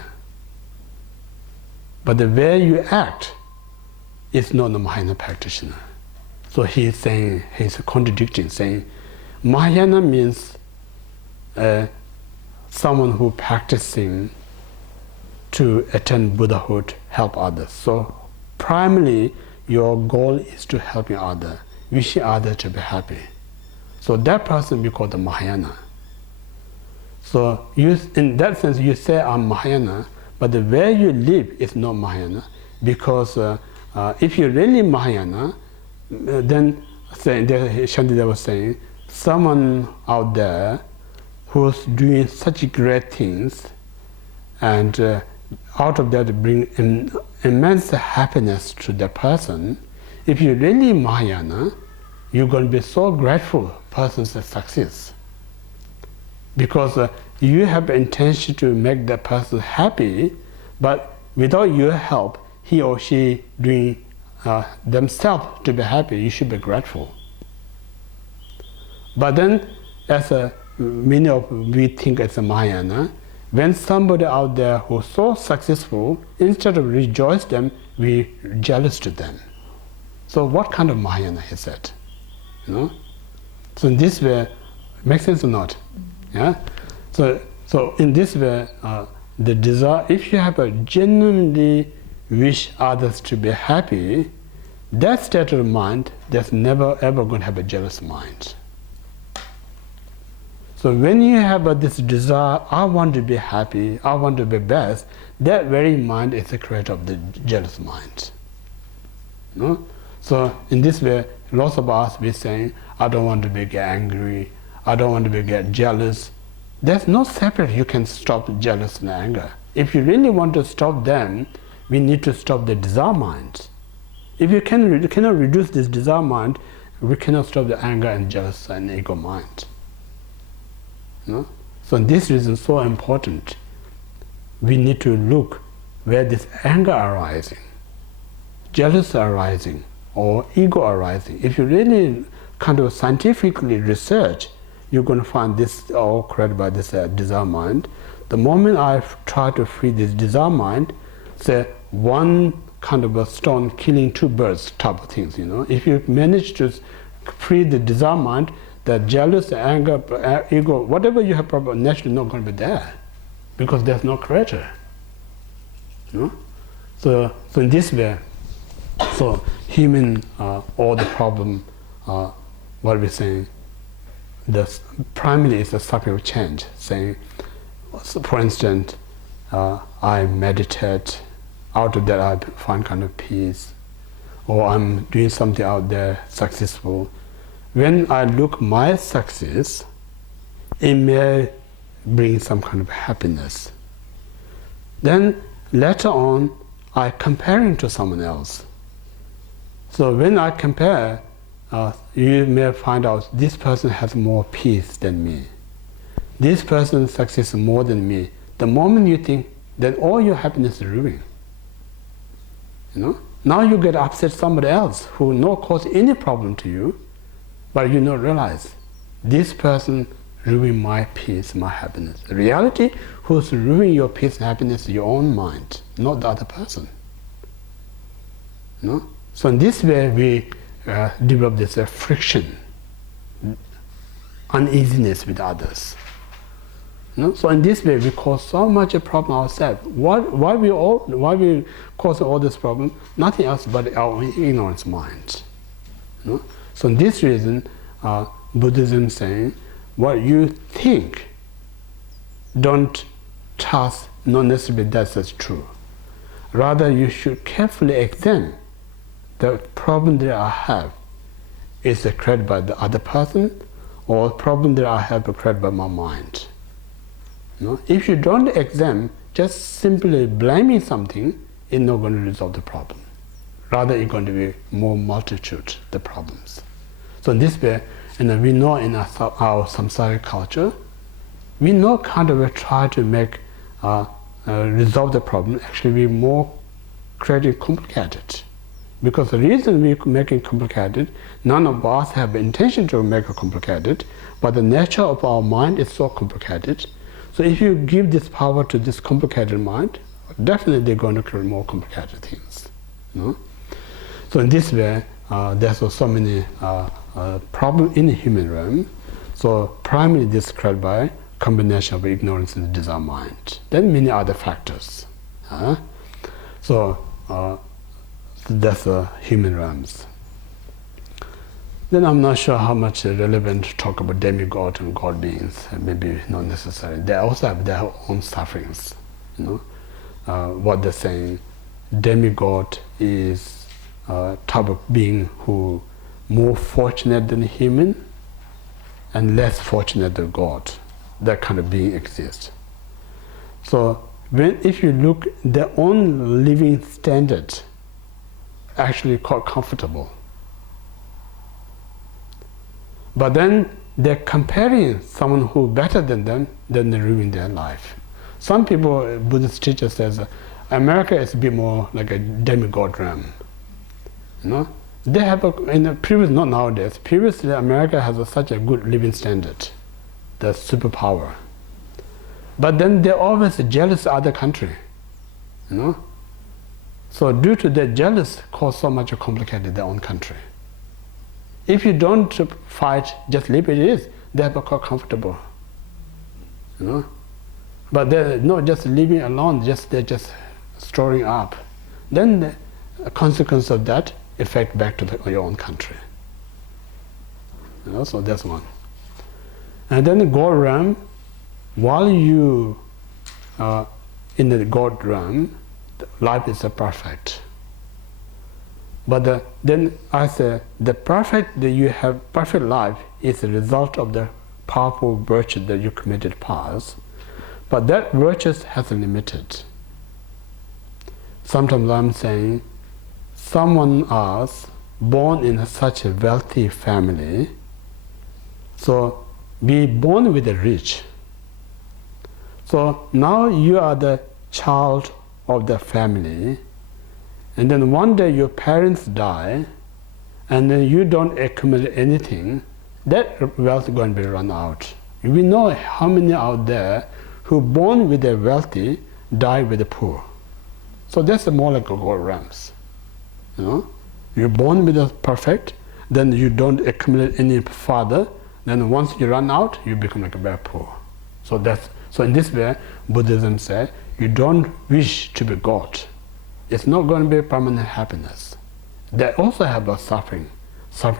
But the way you act is not a Mahayana practitioner. So he's saying, he's contradicting, saying Mahayana means someone who practicing to attain Buddhahood, help others. So primarily your goal is to help others, wishing others to be happy. So that person we call the Mahayana. So in that sense you say I'm Mahayana, but the way you live is not Mahayana, because if you're really Mahayana, then Shantideva was saying, someone out there who's doing such great things, and out of that bring immense happiness to the person, if you're really Mahayana, you're going to be so grateful person's success. Because you have intention to make that person happy, but without your help, he or she doing themselves to be happy, you should be grateful. But then, as many of we think as a Mahayana, when somebody out there who's so successful, instead of rejoice them, we jealous to them. So what kind of Mahayana is that? You know? So in this way, makes sense or not? Yeah? So So in this way, the desire, if you have a genuinely wish others to be happy, that state of mind, that's never ever going to have a jealous mind. So when you have this desire, I want to be happy, I want to be best, that very mind is the creator of the jealous mind. No? So in this way, lots of us be saying, I don't want to be get angry, I don't want to be get jealous. There's no separate you can stop jealous and anger. If you really want to stop them, we need to stop the desire mind. If you cannot reduce this desire mind, we cannot stop the anger and jealous and ego mind. No? So this reason is so important. We need to look where this anger arising, jealousy arising, or ego arising. If you really kind of scientifically research, you're going to find this all created by this desire mind. The moment I try to free this desire mind, say one kind of a stone killing two birds type of things, you know. If you manage to free the desire mind, the jealous, anger, ego, whatever you have problem, naturally not going to be there, because there's no creator. You know? So in this way, so human, all the problem, what we're saying, primarily is the suffering of change. Saying, so for instance, I meditate, out of that I find kind of peace, or I'm doing something out there successful. When I look my success, it may bring some kind of happiness. Then later on, I comparing to someone else. So when I compare, you may find out this person has more peace than me. This person succeeds more than me. The moment you think, then all your happiness is ruined. You know? Now you get upset somebody else who not cause any problem to you, but you not realize this person ruined my peace, my happiness. The reality, who's ruining your peace and happiness is your own mind, not the other person. You know? So in this way we develop this friction, uneasiness with others. You know? So in this way we cause so much a problem ourselves. Why we cause all this problem? Nothing else but our own ignorance mind. You know? So in this reason, Buddhism saying, what you think, don't trust, not necessarily that's true. Rather, you should carefully examine the problem that I have. Is it created by the other person, or problem that I have created by my mind? You know? If you don't examine, just simply blaming something, it's not going to resolve the problem. Rather, it's going to be more multitude, the problems. So in this way, and we know in our samsaric culture, we know kind of try to make resolve the problem. Actually, we more creating complicated, because the reason we make it complicated, none of us have the intention to make it complicated, but the nature of our mind is so complicated. So if you give this power to this complicated mind, definitely they're going to create more complicated things. You know? So in this way, there's so many problems in the human realm. So primarily this is created by combination of ignorance and desire mind. Then many other factors. So that's the human realms. Then I'm not sure how much relevant to talk about demigod and god beings. Maybe not necessary. They also have their own sufferings. You know, what they're saying, demigod is a type of being who more fortunate than human and less fortunate than God. That kind of being exists. So if you look, their own living standard actually quite comfortable. But then they're comparing someone who better than them, then they ruin their life. Some people, Buddhist teacher says, America is a bit more like a demigod realm. You know, they have in the previous, not nowadays. Previously, America has such a good living standard, the superpower. But then they're always jealous of other country. You know, so due to their jealous, cause so much complicated their own country. If you don't fight, just leave it is, they are quite comfortable. You know? But they're not just living alone, they're just storing up. Then the consequence of that affect back to your own country. So that's one. And then the God realm, while you are in the God realm, life is perfect. But then I say the perfect that you have perfect life is a result of the powerful virtue that you committed past. But that virtue has a limited. Sometimes I'm saying someone else born in such a wealthy family, so be born with the rich. So now you are the child of the family, and then one day your parents die, and then you don't accumulate anything, that wealth is going to be run out. We know how many out there who born with the wealthy die with the poor. So that's more like a God realms. You're born with the perfect, then you don't accumulate any further, then once you run out, you become like a very poor. So in this way, Buddhism says, you don't wish to be God. It's not going to be permanent happiness. They also have a suffering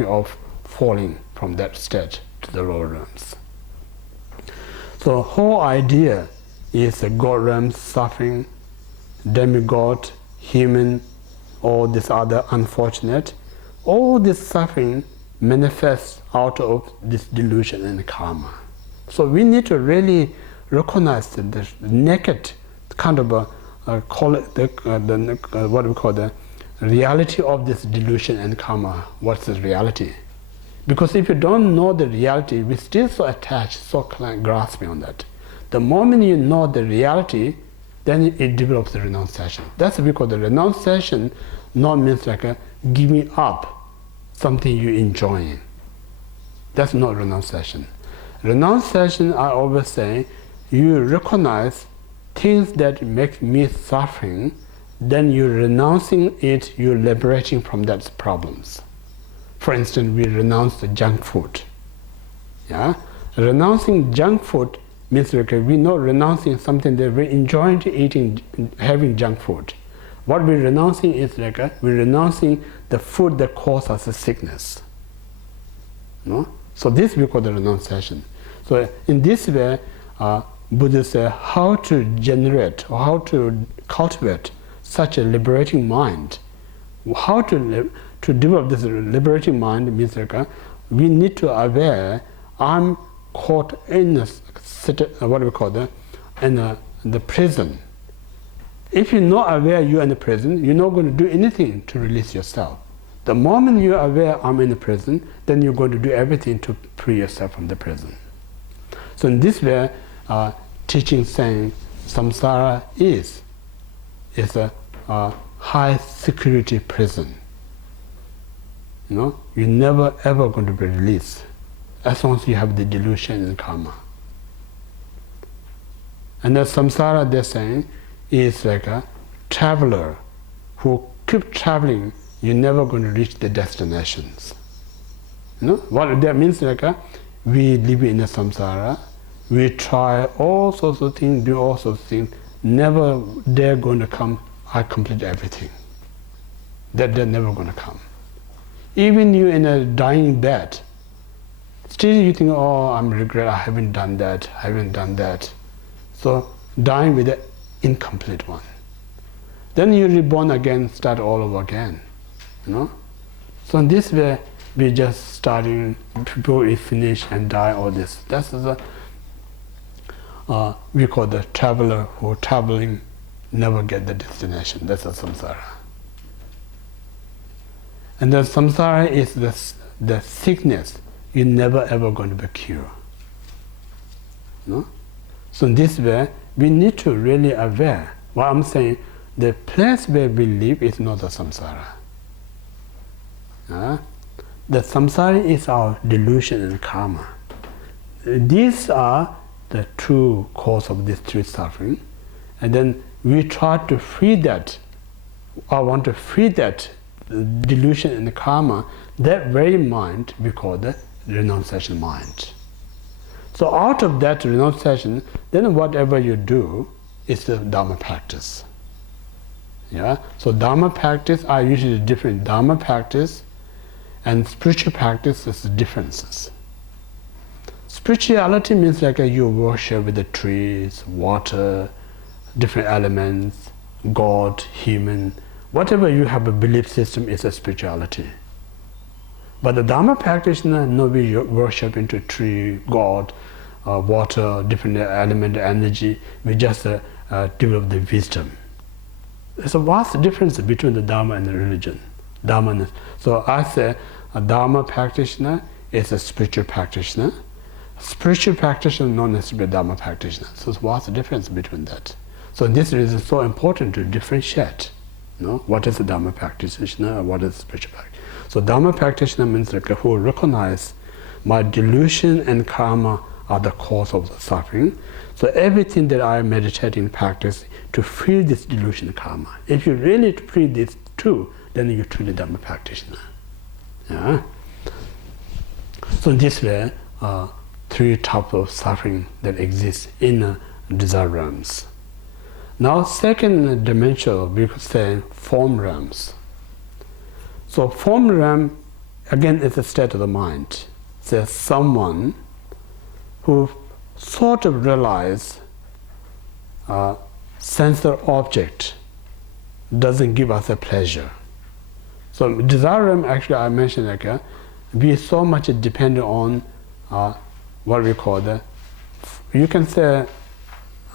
of falling from that state to the lower realms. So whole idea is the God realms suffering, demigod, human, all this other unfortunate, all this suffering manifests out of this delusion and karma. So we need to really recognize the naked kind of what we call the reality of this delusion and karma. What's the reality? Because if you don't know the reality, we're still so attached, so grasping on that. The moment you know the reality, then it develops the renunciation. That's what we call the renunciation. Not means like a giving up something you enjoying. That's not renunciation. Renunciation, I always say, you recognize things that make me suffering, then you're renouncing it, you're liberating from those problems. For instance, we renounce the junk food. Renouncing junk food means like we're not renouncing something that we're enjoying eating, having junk food. What we're renouncing is like we're renouncing the food that causes us a sickness. So this we call the renunciation. So in this way, Buddha said how to generate or how to cultivate such a liberating mind. How to develop this liberating mind means like we need to aware I'm caught in what we call the prison. If you're not aware you're in the prison, you're not going to do anything to release yourself. The moment you're aware I'm in the prison, then you're going to do everything to free yourself from the prison. So in this way, teaching saying samsara is a high security prison. You're never ever going to be released as long as you have the delusion and karma. And the samsara, they're saying, is like a traveler who keep traveling, you're never going to reach the destinations. What that means, like we live in the samsara, we try all sorts of things, do all sorts of things, never they're going to come, I complete everything. That they're never going to come. Even you in a dying bed, still you think, oh, I'm regret, I haven't done that. So dying with the incomplete one. Then you're reborn again, start all over again. So in this way, we just starting, people will finish and die, all this. That's the we call the traveler who traveling never get the destination. That's a samsara. And the samsara is the sickness you're never ever going to be cured. So in this way, we need to really aware. What I'm saying, the place where we live is not the samsara. The samsara is our delusion and karma. These are the true cause of this true suffering. And then we try to free that. I want to free that delusion and karma. That very mind we call the renunciation mind. So out of that renunciation, then whatever you do is the Dharma practice. Yeah. So Dharma practice are usually different. Dharma practice and spiritual practice is differences. Spirituality means like you worship with the trees, water, different elements, God, human, whatever you have a belief system is a spirituality. But the Dharma practitioner, no, we worship into tree, God, water, different element, energy. We just develop the wisdom. There's a vast difference between the Dharma and the religion. Dharma. So I say a Dharma practitioner is a spiritual practitioner. Spiritual practitioner not necessarily a Dharma practitioner. So there's a vast difference between that. So this is so important to differentiate. What is a Dharma practitioner and what is spiritual practitioner? So Dharma practitioner means like who recognize my delusion and karma are the cause of the suffering. So everything that I meditate in practice to free this delusion and karma. If you really free these two, then you're truly Dharma practitioner. Yeah. So in this way, three types of suffering that exist in desire realms. Now, second dimension, we could say form realms. So form realm, again, is a state of the mind. There's someone who sort of realize sensor object doesn't give us a pleasure. So desire realm, actually, I mentioned like we so much dependent on what we call the, you can say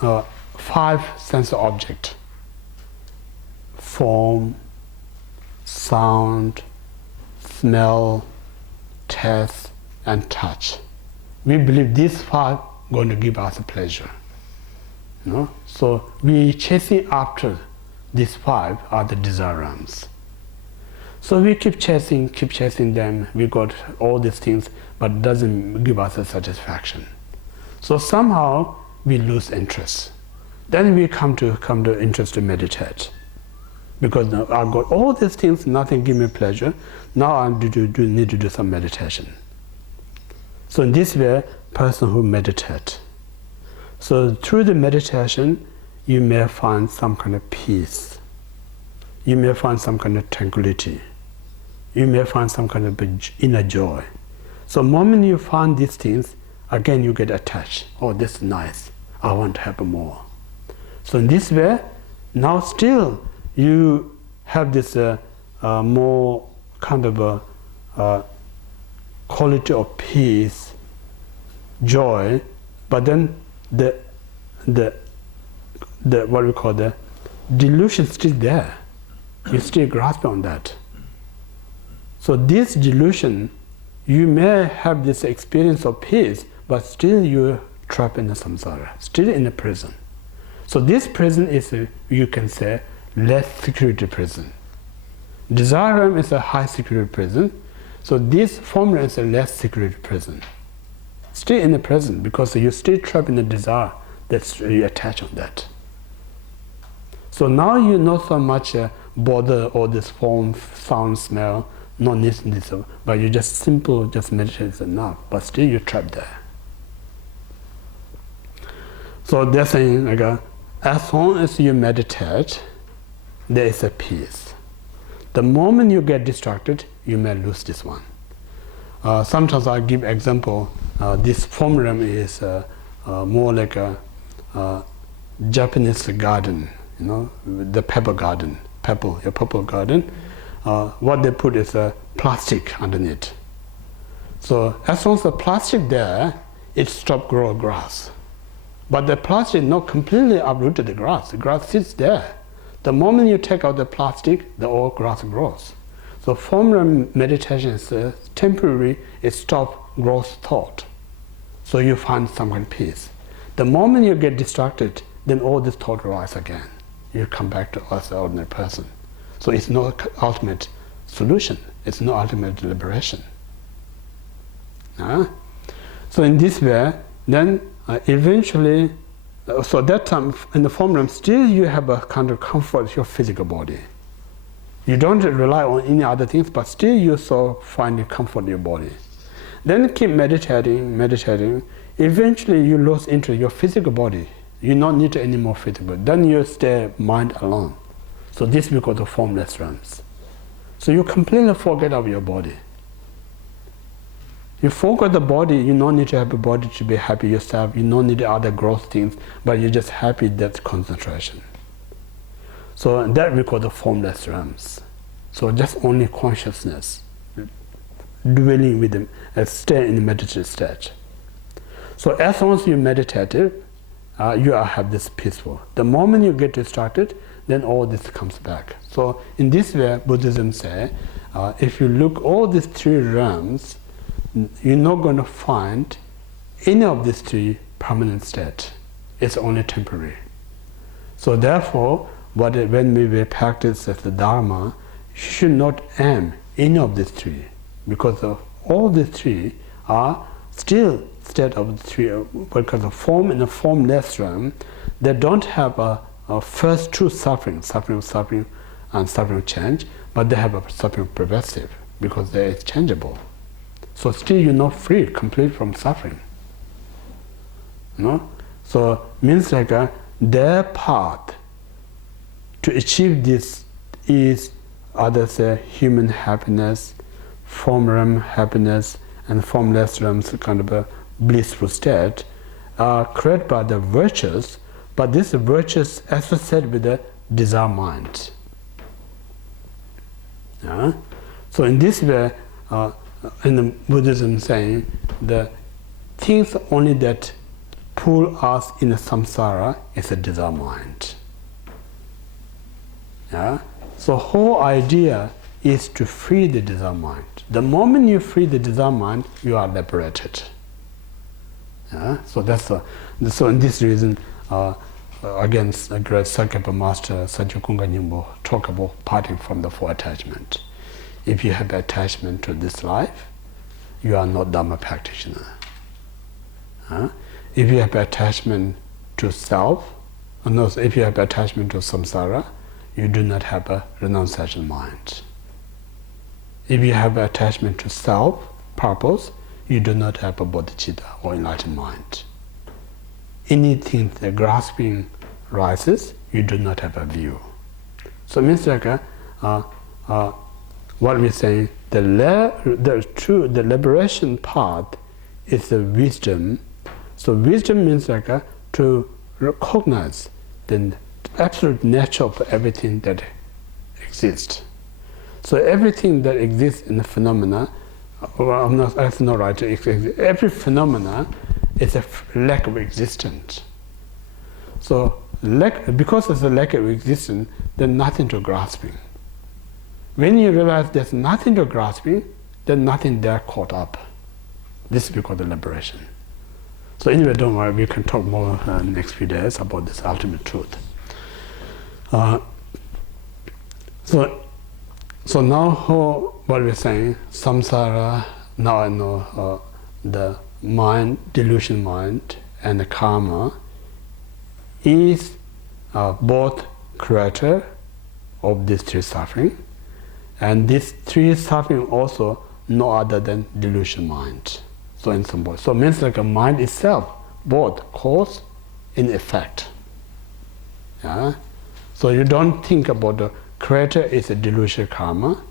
5 sensor object: form, sound, smell, taste, and touch. We believe these 5 going to give us a pleasure. So we chasing after these 5 are the desire realms. So we keep chasing them. We got all these things, but it doesn't give us a satisfaction. So somehow we lose interest. Then we come to interest to meditate. Because now I've got all these things, nothing give me pleasure. Now I need to do some meditation. So in this way, person who meditate. So through the meditation, you may find some kind of peace. You may find some kind of tranquility. You may find some kind of inner joy. So the moment you find these things, again you get attached. Oh, this is nice. I want to have more. So in this way, now still you have this more kind of a quality of peace, joy, but then the what we call the delusion still there. You still grasp on that. So this delusion, you may have this experience of peace, but still you're trapped in the samsara, still in the prison. So this prison is, you can say, less security prison. Desire realm is a high security prison. So this form realm is a less security prison. Still in the prison because you're still trapped in the desire that you attach on that. So now you not so much bother all this form, sound, smell, not this, but you just meditate is enough. But still you're trapped there. So they're saying like, as long as you meditate, there is a peace. The moment you get distracted, you may lose this one. Sometimes I give example. This form realm is more like a Japanese garden, the pepper garden, your purple garden. What they put is a plastic underneath. So as long as the plastic there, it stops growing grass. But the plastic not completely uprooted the grass. The grass sits there. The moment you take out the plastic, the old grass grows. So form realm meditation is temporary. It stops growth thought. So you find some kind of peace. The moment you get distracted, then all this thought arises again. You come back to us, the ordinary person. So it's no ultimate solution. It's no ultimate liberation. So in this way, then eventually, so that time in the form realm, still you have a kind of comfort with your physical body. You don't rely on any other things, but still you so find comfort in your body. Then keep meditating. eventually you lose interest in your physical body. You don't need any more physical. Then you stay mind alone. So this we call the formless realms. So you completely forget of your body. You forget the body, you don't need to have a body to be happy yourself, you don't need other growth things, but you're just happy, that's concentration. So that we call the formless realms. So just only consciousness, dwelling with them, stay in the meditative state. So as long as you meditate, you have this peaceful. The moment you get distracted, then all this comes back. So in this way, Buddhism says, if you look all these three realms, you're not going to find any of these three permanent state. It's only temporary. So therefore, when we practice as the Dharma, you should not aim any of these three, because all these three are still state of the three, because the form and the formless realm, they don't have a first true suffering, and suffering change, but they have a suffering progressive, because they are changeable. So still you're not free, complete from suffering. No? So means like their path to achieve this is, others say, human happiness, form realm happiness, and formless realms kind of a blissful state, are created by the virtues, but these virtues associated with the desire mind. Yeah? So in this way, in the Buddhism saying, the things only that pull us in the samsara is the desire mind. Yeah? So whole idea is to free the desire mind. The moment you free the desire mind, you are liberated. Yeah? So that's so in this reason, again, the great Sakapa Master Sajjo Kunga Nyingpo talk about parting from the four attachment. If you have attachment to this life, you are not Dhamma practitioner. If you have attachment to self, if you have attachment to samsara, you do not have a renunciation mind. If you have attachment to self, purpose, you do not have a bodhicitta or enlightened mind. Anything that grasping rises, you do not have a view. So it means like what we're saying, the liberation path is the wisdom. So wisdom means like to recognize the absolute nature of everything that exists. So everything that exists in the phenomena, that's not right. Every phenomena is a lack of existence. So because there's a lack of existence, there's nothing to grasping. When you realize there's nothing to grasping, there's nothing there caught up. This is because of liberation. So anyway, don't worry, we can talk more in the next few days about this ultimate truth. So now what we're saying, samsara, now I know the mind, delusion mind, and the karma is both creator of these three suffering, and these three suffering also no other than delusion mind. So in some way, so it means like a mind itself, both cause and effect. Yeah? So you don't think about the creator is a delusion karma,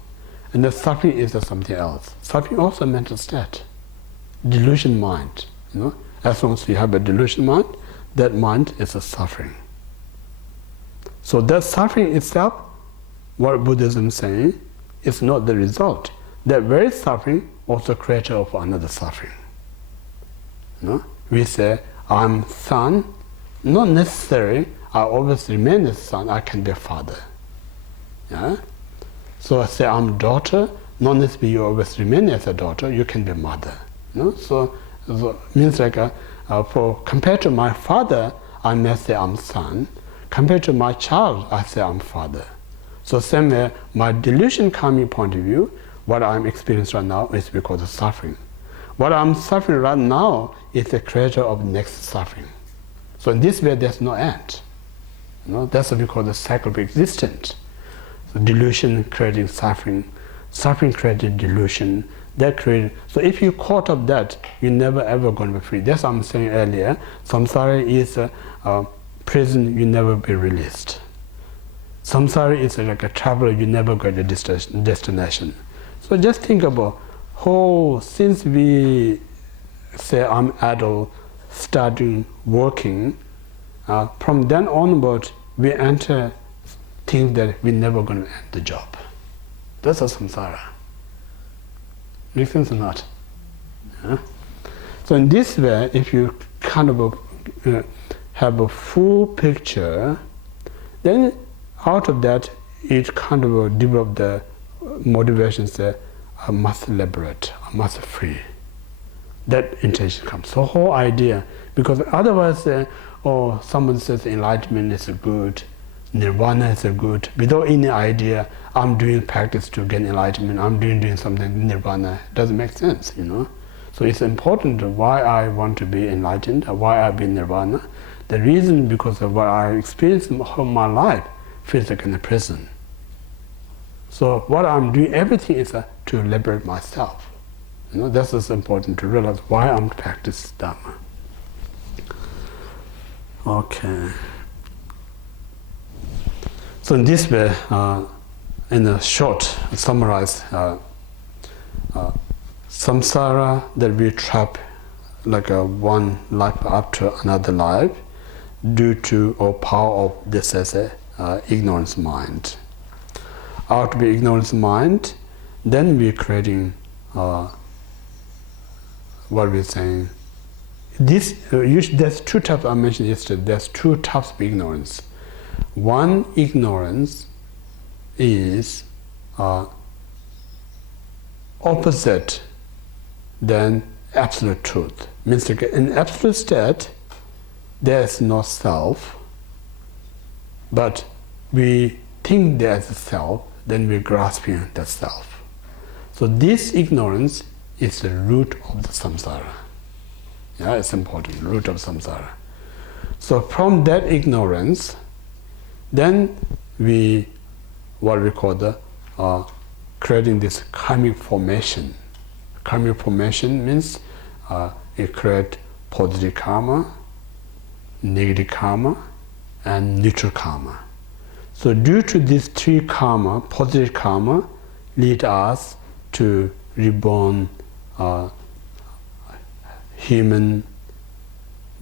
and the suffering is something else. Suffering also a mental state, delusion mind. You know, as long as you have a delusion mind, that mind is a suffering. So that suffering itself, what Buddhism is saying, is not the result. That very suffering also creator of another suffering. You know? We say, I'm son, not necessarily I always remain a son, I can be a father. Yeah? So I say I'm daughter, not necessarily you always remain as a daughter, you can be a mother. You know? So means like compared to my father, I may say I'm son. Compared to my child, I say I'm father. So same way, my delusion karmic point of view, what I'm experiencing right now is because of suffering. What I'm suffering right now is the creator of next suffering. So in this way, there's no end. You know, that's what we call the cycle of existence. So delusion creating suffering, suffering creating delusion, That created. So if you caught up that, you're never ever going to be free. That's what I'm saying earlier. Samsara is a prison, you never be released. Samsara is like a traveler, you never go to destination. So just think about how, since we say I'm adult, starting working, from then onward, we enter things that we're never going to end the job. That's a samsara. Make sense or not? Yeah? So in this way, if you kind of have a full picture, then out of that, it kind of develop the motivation, say, I must liberate, I must free. That intention comes. So whole idea, because otherwise, someone says enlightenment is good, nirvana is good, without any idea, I'm doing practice to gain enlightenment, I'm doing something, nirvana, doesn't make sense, you know. So it's important why I want to be enlightened, why I be nirvana. The reason because of what I experienced in my life feels like in a prison. So what I'm doing, everything is to liberate myself. You know, that's just important to realize why I'm practicing Dhamma. Okay. So in this way, in a short summarize, samsara, that we trap like one life after another life due to or power of this as ignorance mind. Out of the ignorance mind, then we're creating what we're saying. This there's two types I mentioned yesterday. There's two types of ignorance. One ignorance is opposite than absolute truth. Means like in absolute state, there is no self, but we think there's a self, then we're grasping that self. So this ignorance is the root of the samsara. Yeah, it's important, root of samsara. So from that ignorance, then what we call the creating this karmic formation. Karmic formation means it creates positive karma, negative karma, and neutral karma. So due to these three karma, positive karma lead us to reborn human,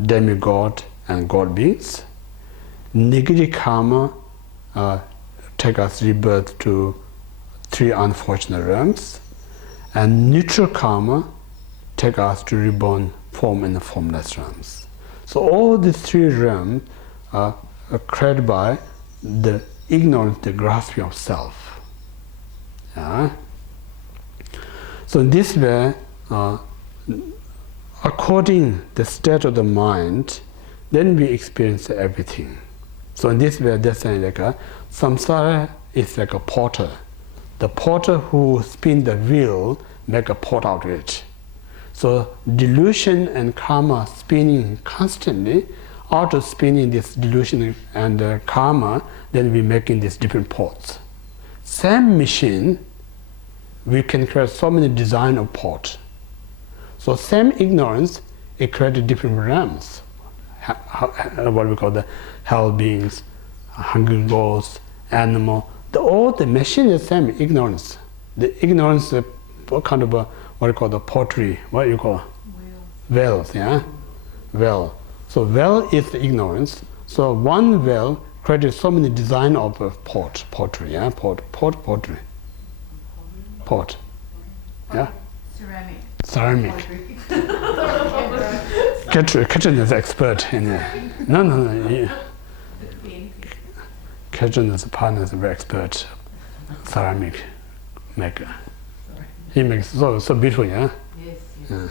demigod, and god beings. Negative karma take us rebirth to three unfortunate realms, and neutral karma take us to reborn form and formless realms. So all these three realms are created by the ignorance, the grasping of self. Yeah? So in this way, according the state of the mind, then we experience everything. So in this way, they're saying like samsara is like a potter. The potter who spins the wheel make a pot out of it. So delusion and karma spinning constantly. Out of spinning this delusion and karma, then we're making these different pots. Same machine, we can create so many design of pot. So same ignorance, it created different realms. What we call the hell beings, hungry ghosts, animal. All the machine is the same ignorance. The ignorance, what kind of what you call the pottery? What do you call? Wells, yeah, well. So well is the ignorance. So one well created so many design of pottery, yeah, pottery, pot, yeah, ceramic. Katrin is expert in it. No. Katrin is a partner, is a very expert ceramic maker. He makes so beautiful, yeah. Yes. Yeah.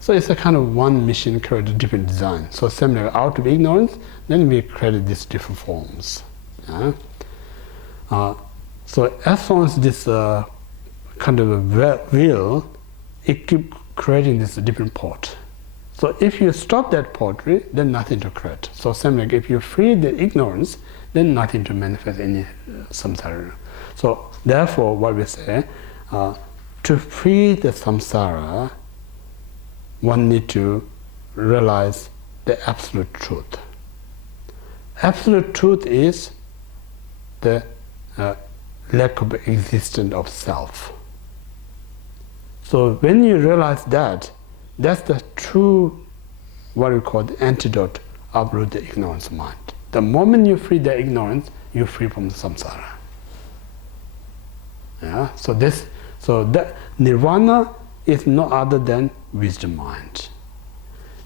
So it's a kind of one machine created different design. So similar, out of ignorance, then we created these different forms. Yeah? So as long as this kind of a wheel, it keeps creating this different pot. So if you stop that pottery, then nothing to create. So similar, if you free the ignorance, then nothing to manifest any samsara. So therefore, what we say, to free the samsara, one needs to realize the absolute truth. Absolute truth is the lack of existence of self. So when you realize that, that's the true, what we call the antidote, uproot the ignorance mind. The moment you free the ignorance, you're free from the samsara. Yeah? So that nirvana is no other than wisdom mind.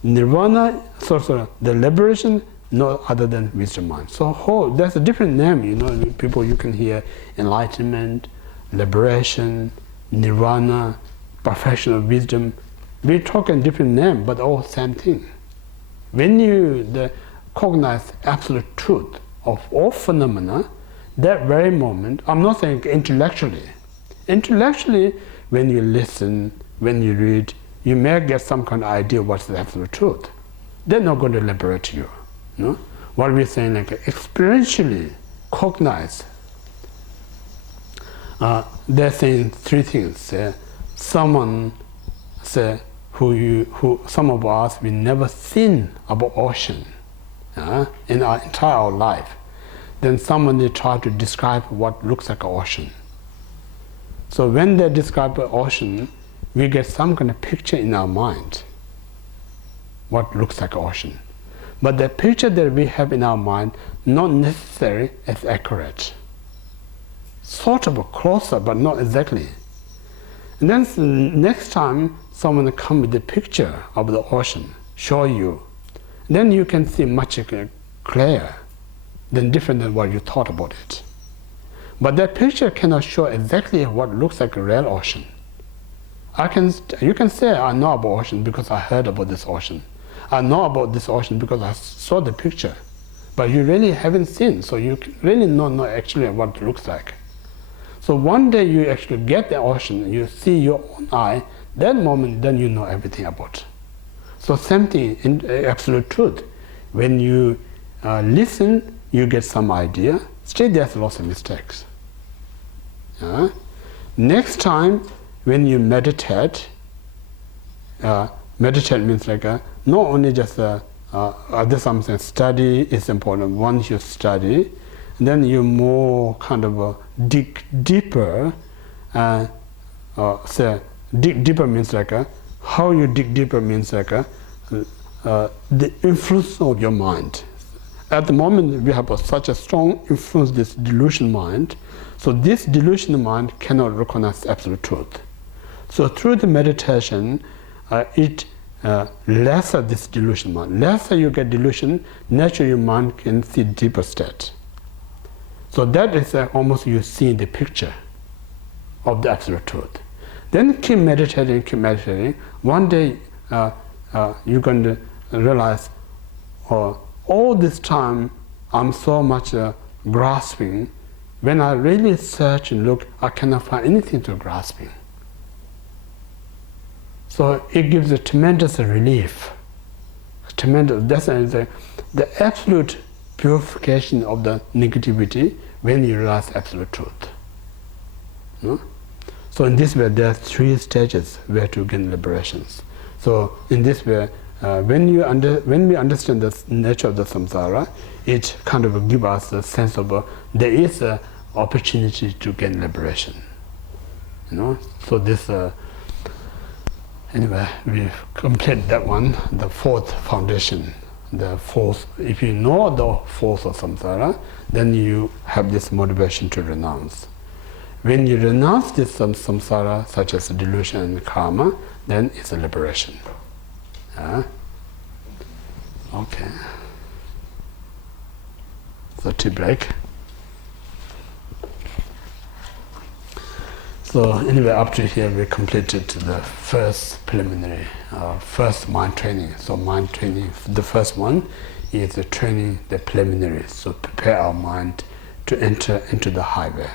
Nirvana, the liberation, no other than wisdom mind. So there's a different name, people you can hear: enlightenment, liberation, nirvana, perfection of wisdom. We talk in different names, but all same thing. When you cognize absolute truth of all phenomena, that very moment, I'm not saying intellectually. Intellectually, when you listen, when you read, you may get some kind of idea what's the absolute truth. They're not going to liberate you. No? What we're saying, like experientially cognize. They're saying three things. Someone say who some of us we never seen about ocean in our entire life. Then someone they try to describe what looks like an ocean. So when they describe the ocean, we get some kind of picture in our mind, what looks like an ocean. But the picture that we have in our mind, not necessarily as accurate. Sort of closer, but not exactly. And then next time someone come with a picture of the ocean, show you, then you can see much clearer, than different than what you thought about it. But that picture cannot show exactly what looks like a real ocean. You can say, I know about ocean because I heard about this ocean. I know about this ocean because I saw the picture. But you really haven't seen, so you really don't know actually what it looks like. So one day you actually get the ocean, you see your own eye, that moment then you know everything about it. So same thing in absolute truth. When you listen, you get some idea. Still there's lots of mistakes. Next time when you meditate, meditate means like not only just this something study is important. Once you study, then you more kind of dig deeper. Say dig deeper means like how you dig deeper means like the influence of your mind. At the moment we have such a strong influence, this delusion mind. So this delusion mind cannot recognize absolute truth. So through the meditation, it lesser this delusion mind. Lesser you get delusion, naturally your mind can see deeper state. So that is almost you see the picture of the absolute truth. Then keep meditating. One day you're going to realize, all this time I'm so much grasping. When I really search and look, I cannot find anything to grasping. So it gives a tremendous relief. That's the absolute purification of the negativity when you realize absolute truth. No? So in this way, there are three stages where to gain liberations. So in this way, when we understand the nature of the samsara, it kind of gives us a sense of there is an opportunity to gain liberation. So this. Anyway, we've completed that one, the fourth foundation. The fourth, if you know the fourth of samsara, then you have this motivation to renounce. When you renounce this samsara, such as delusion and karma, then it's a liberation. Okay. So tea break. So anyway, up to here we completed the first preliminary, first mind training. So mind training, the first one is the training, the preliminary. So prepare our mind to enter into the highway.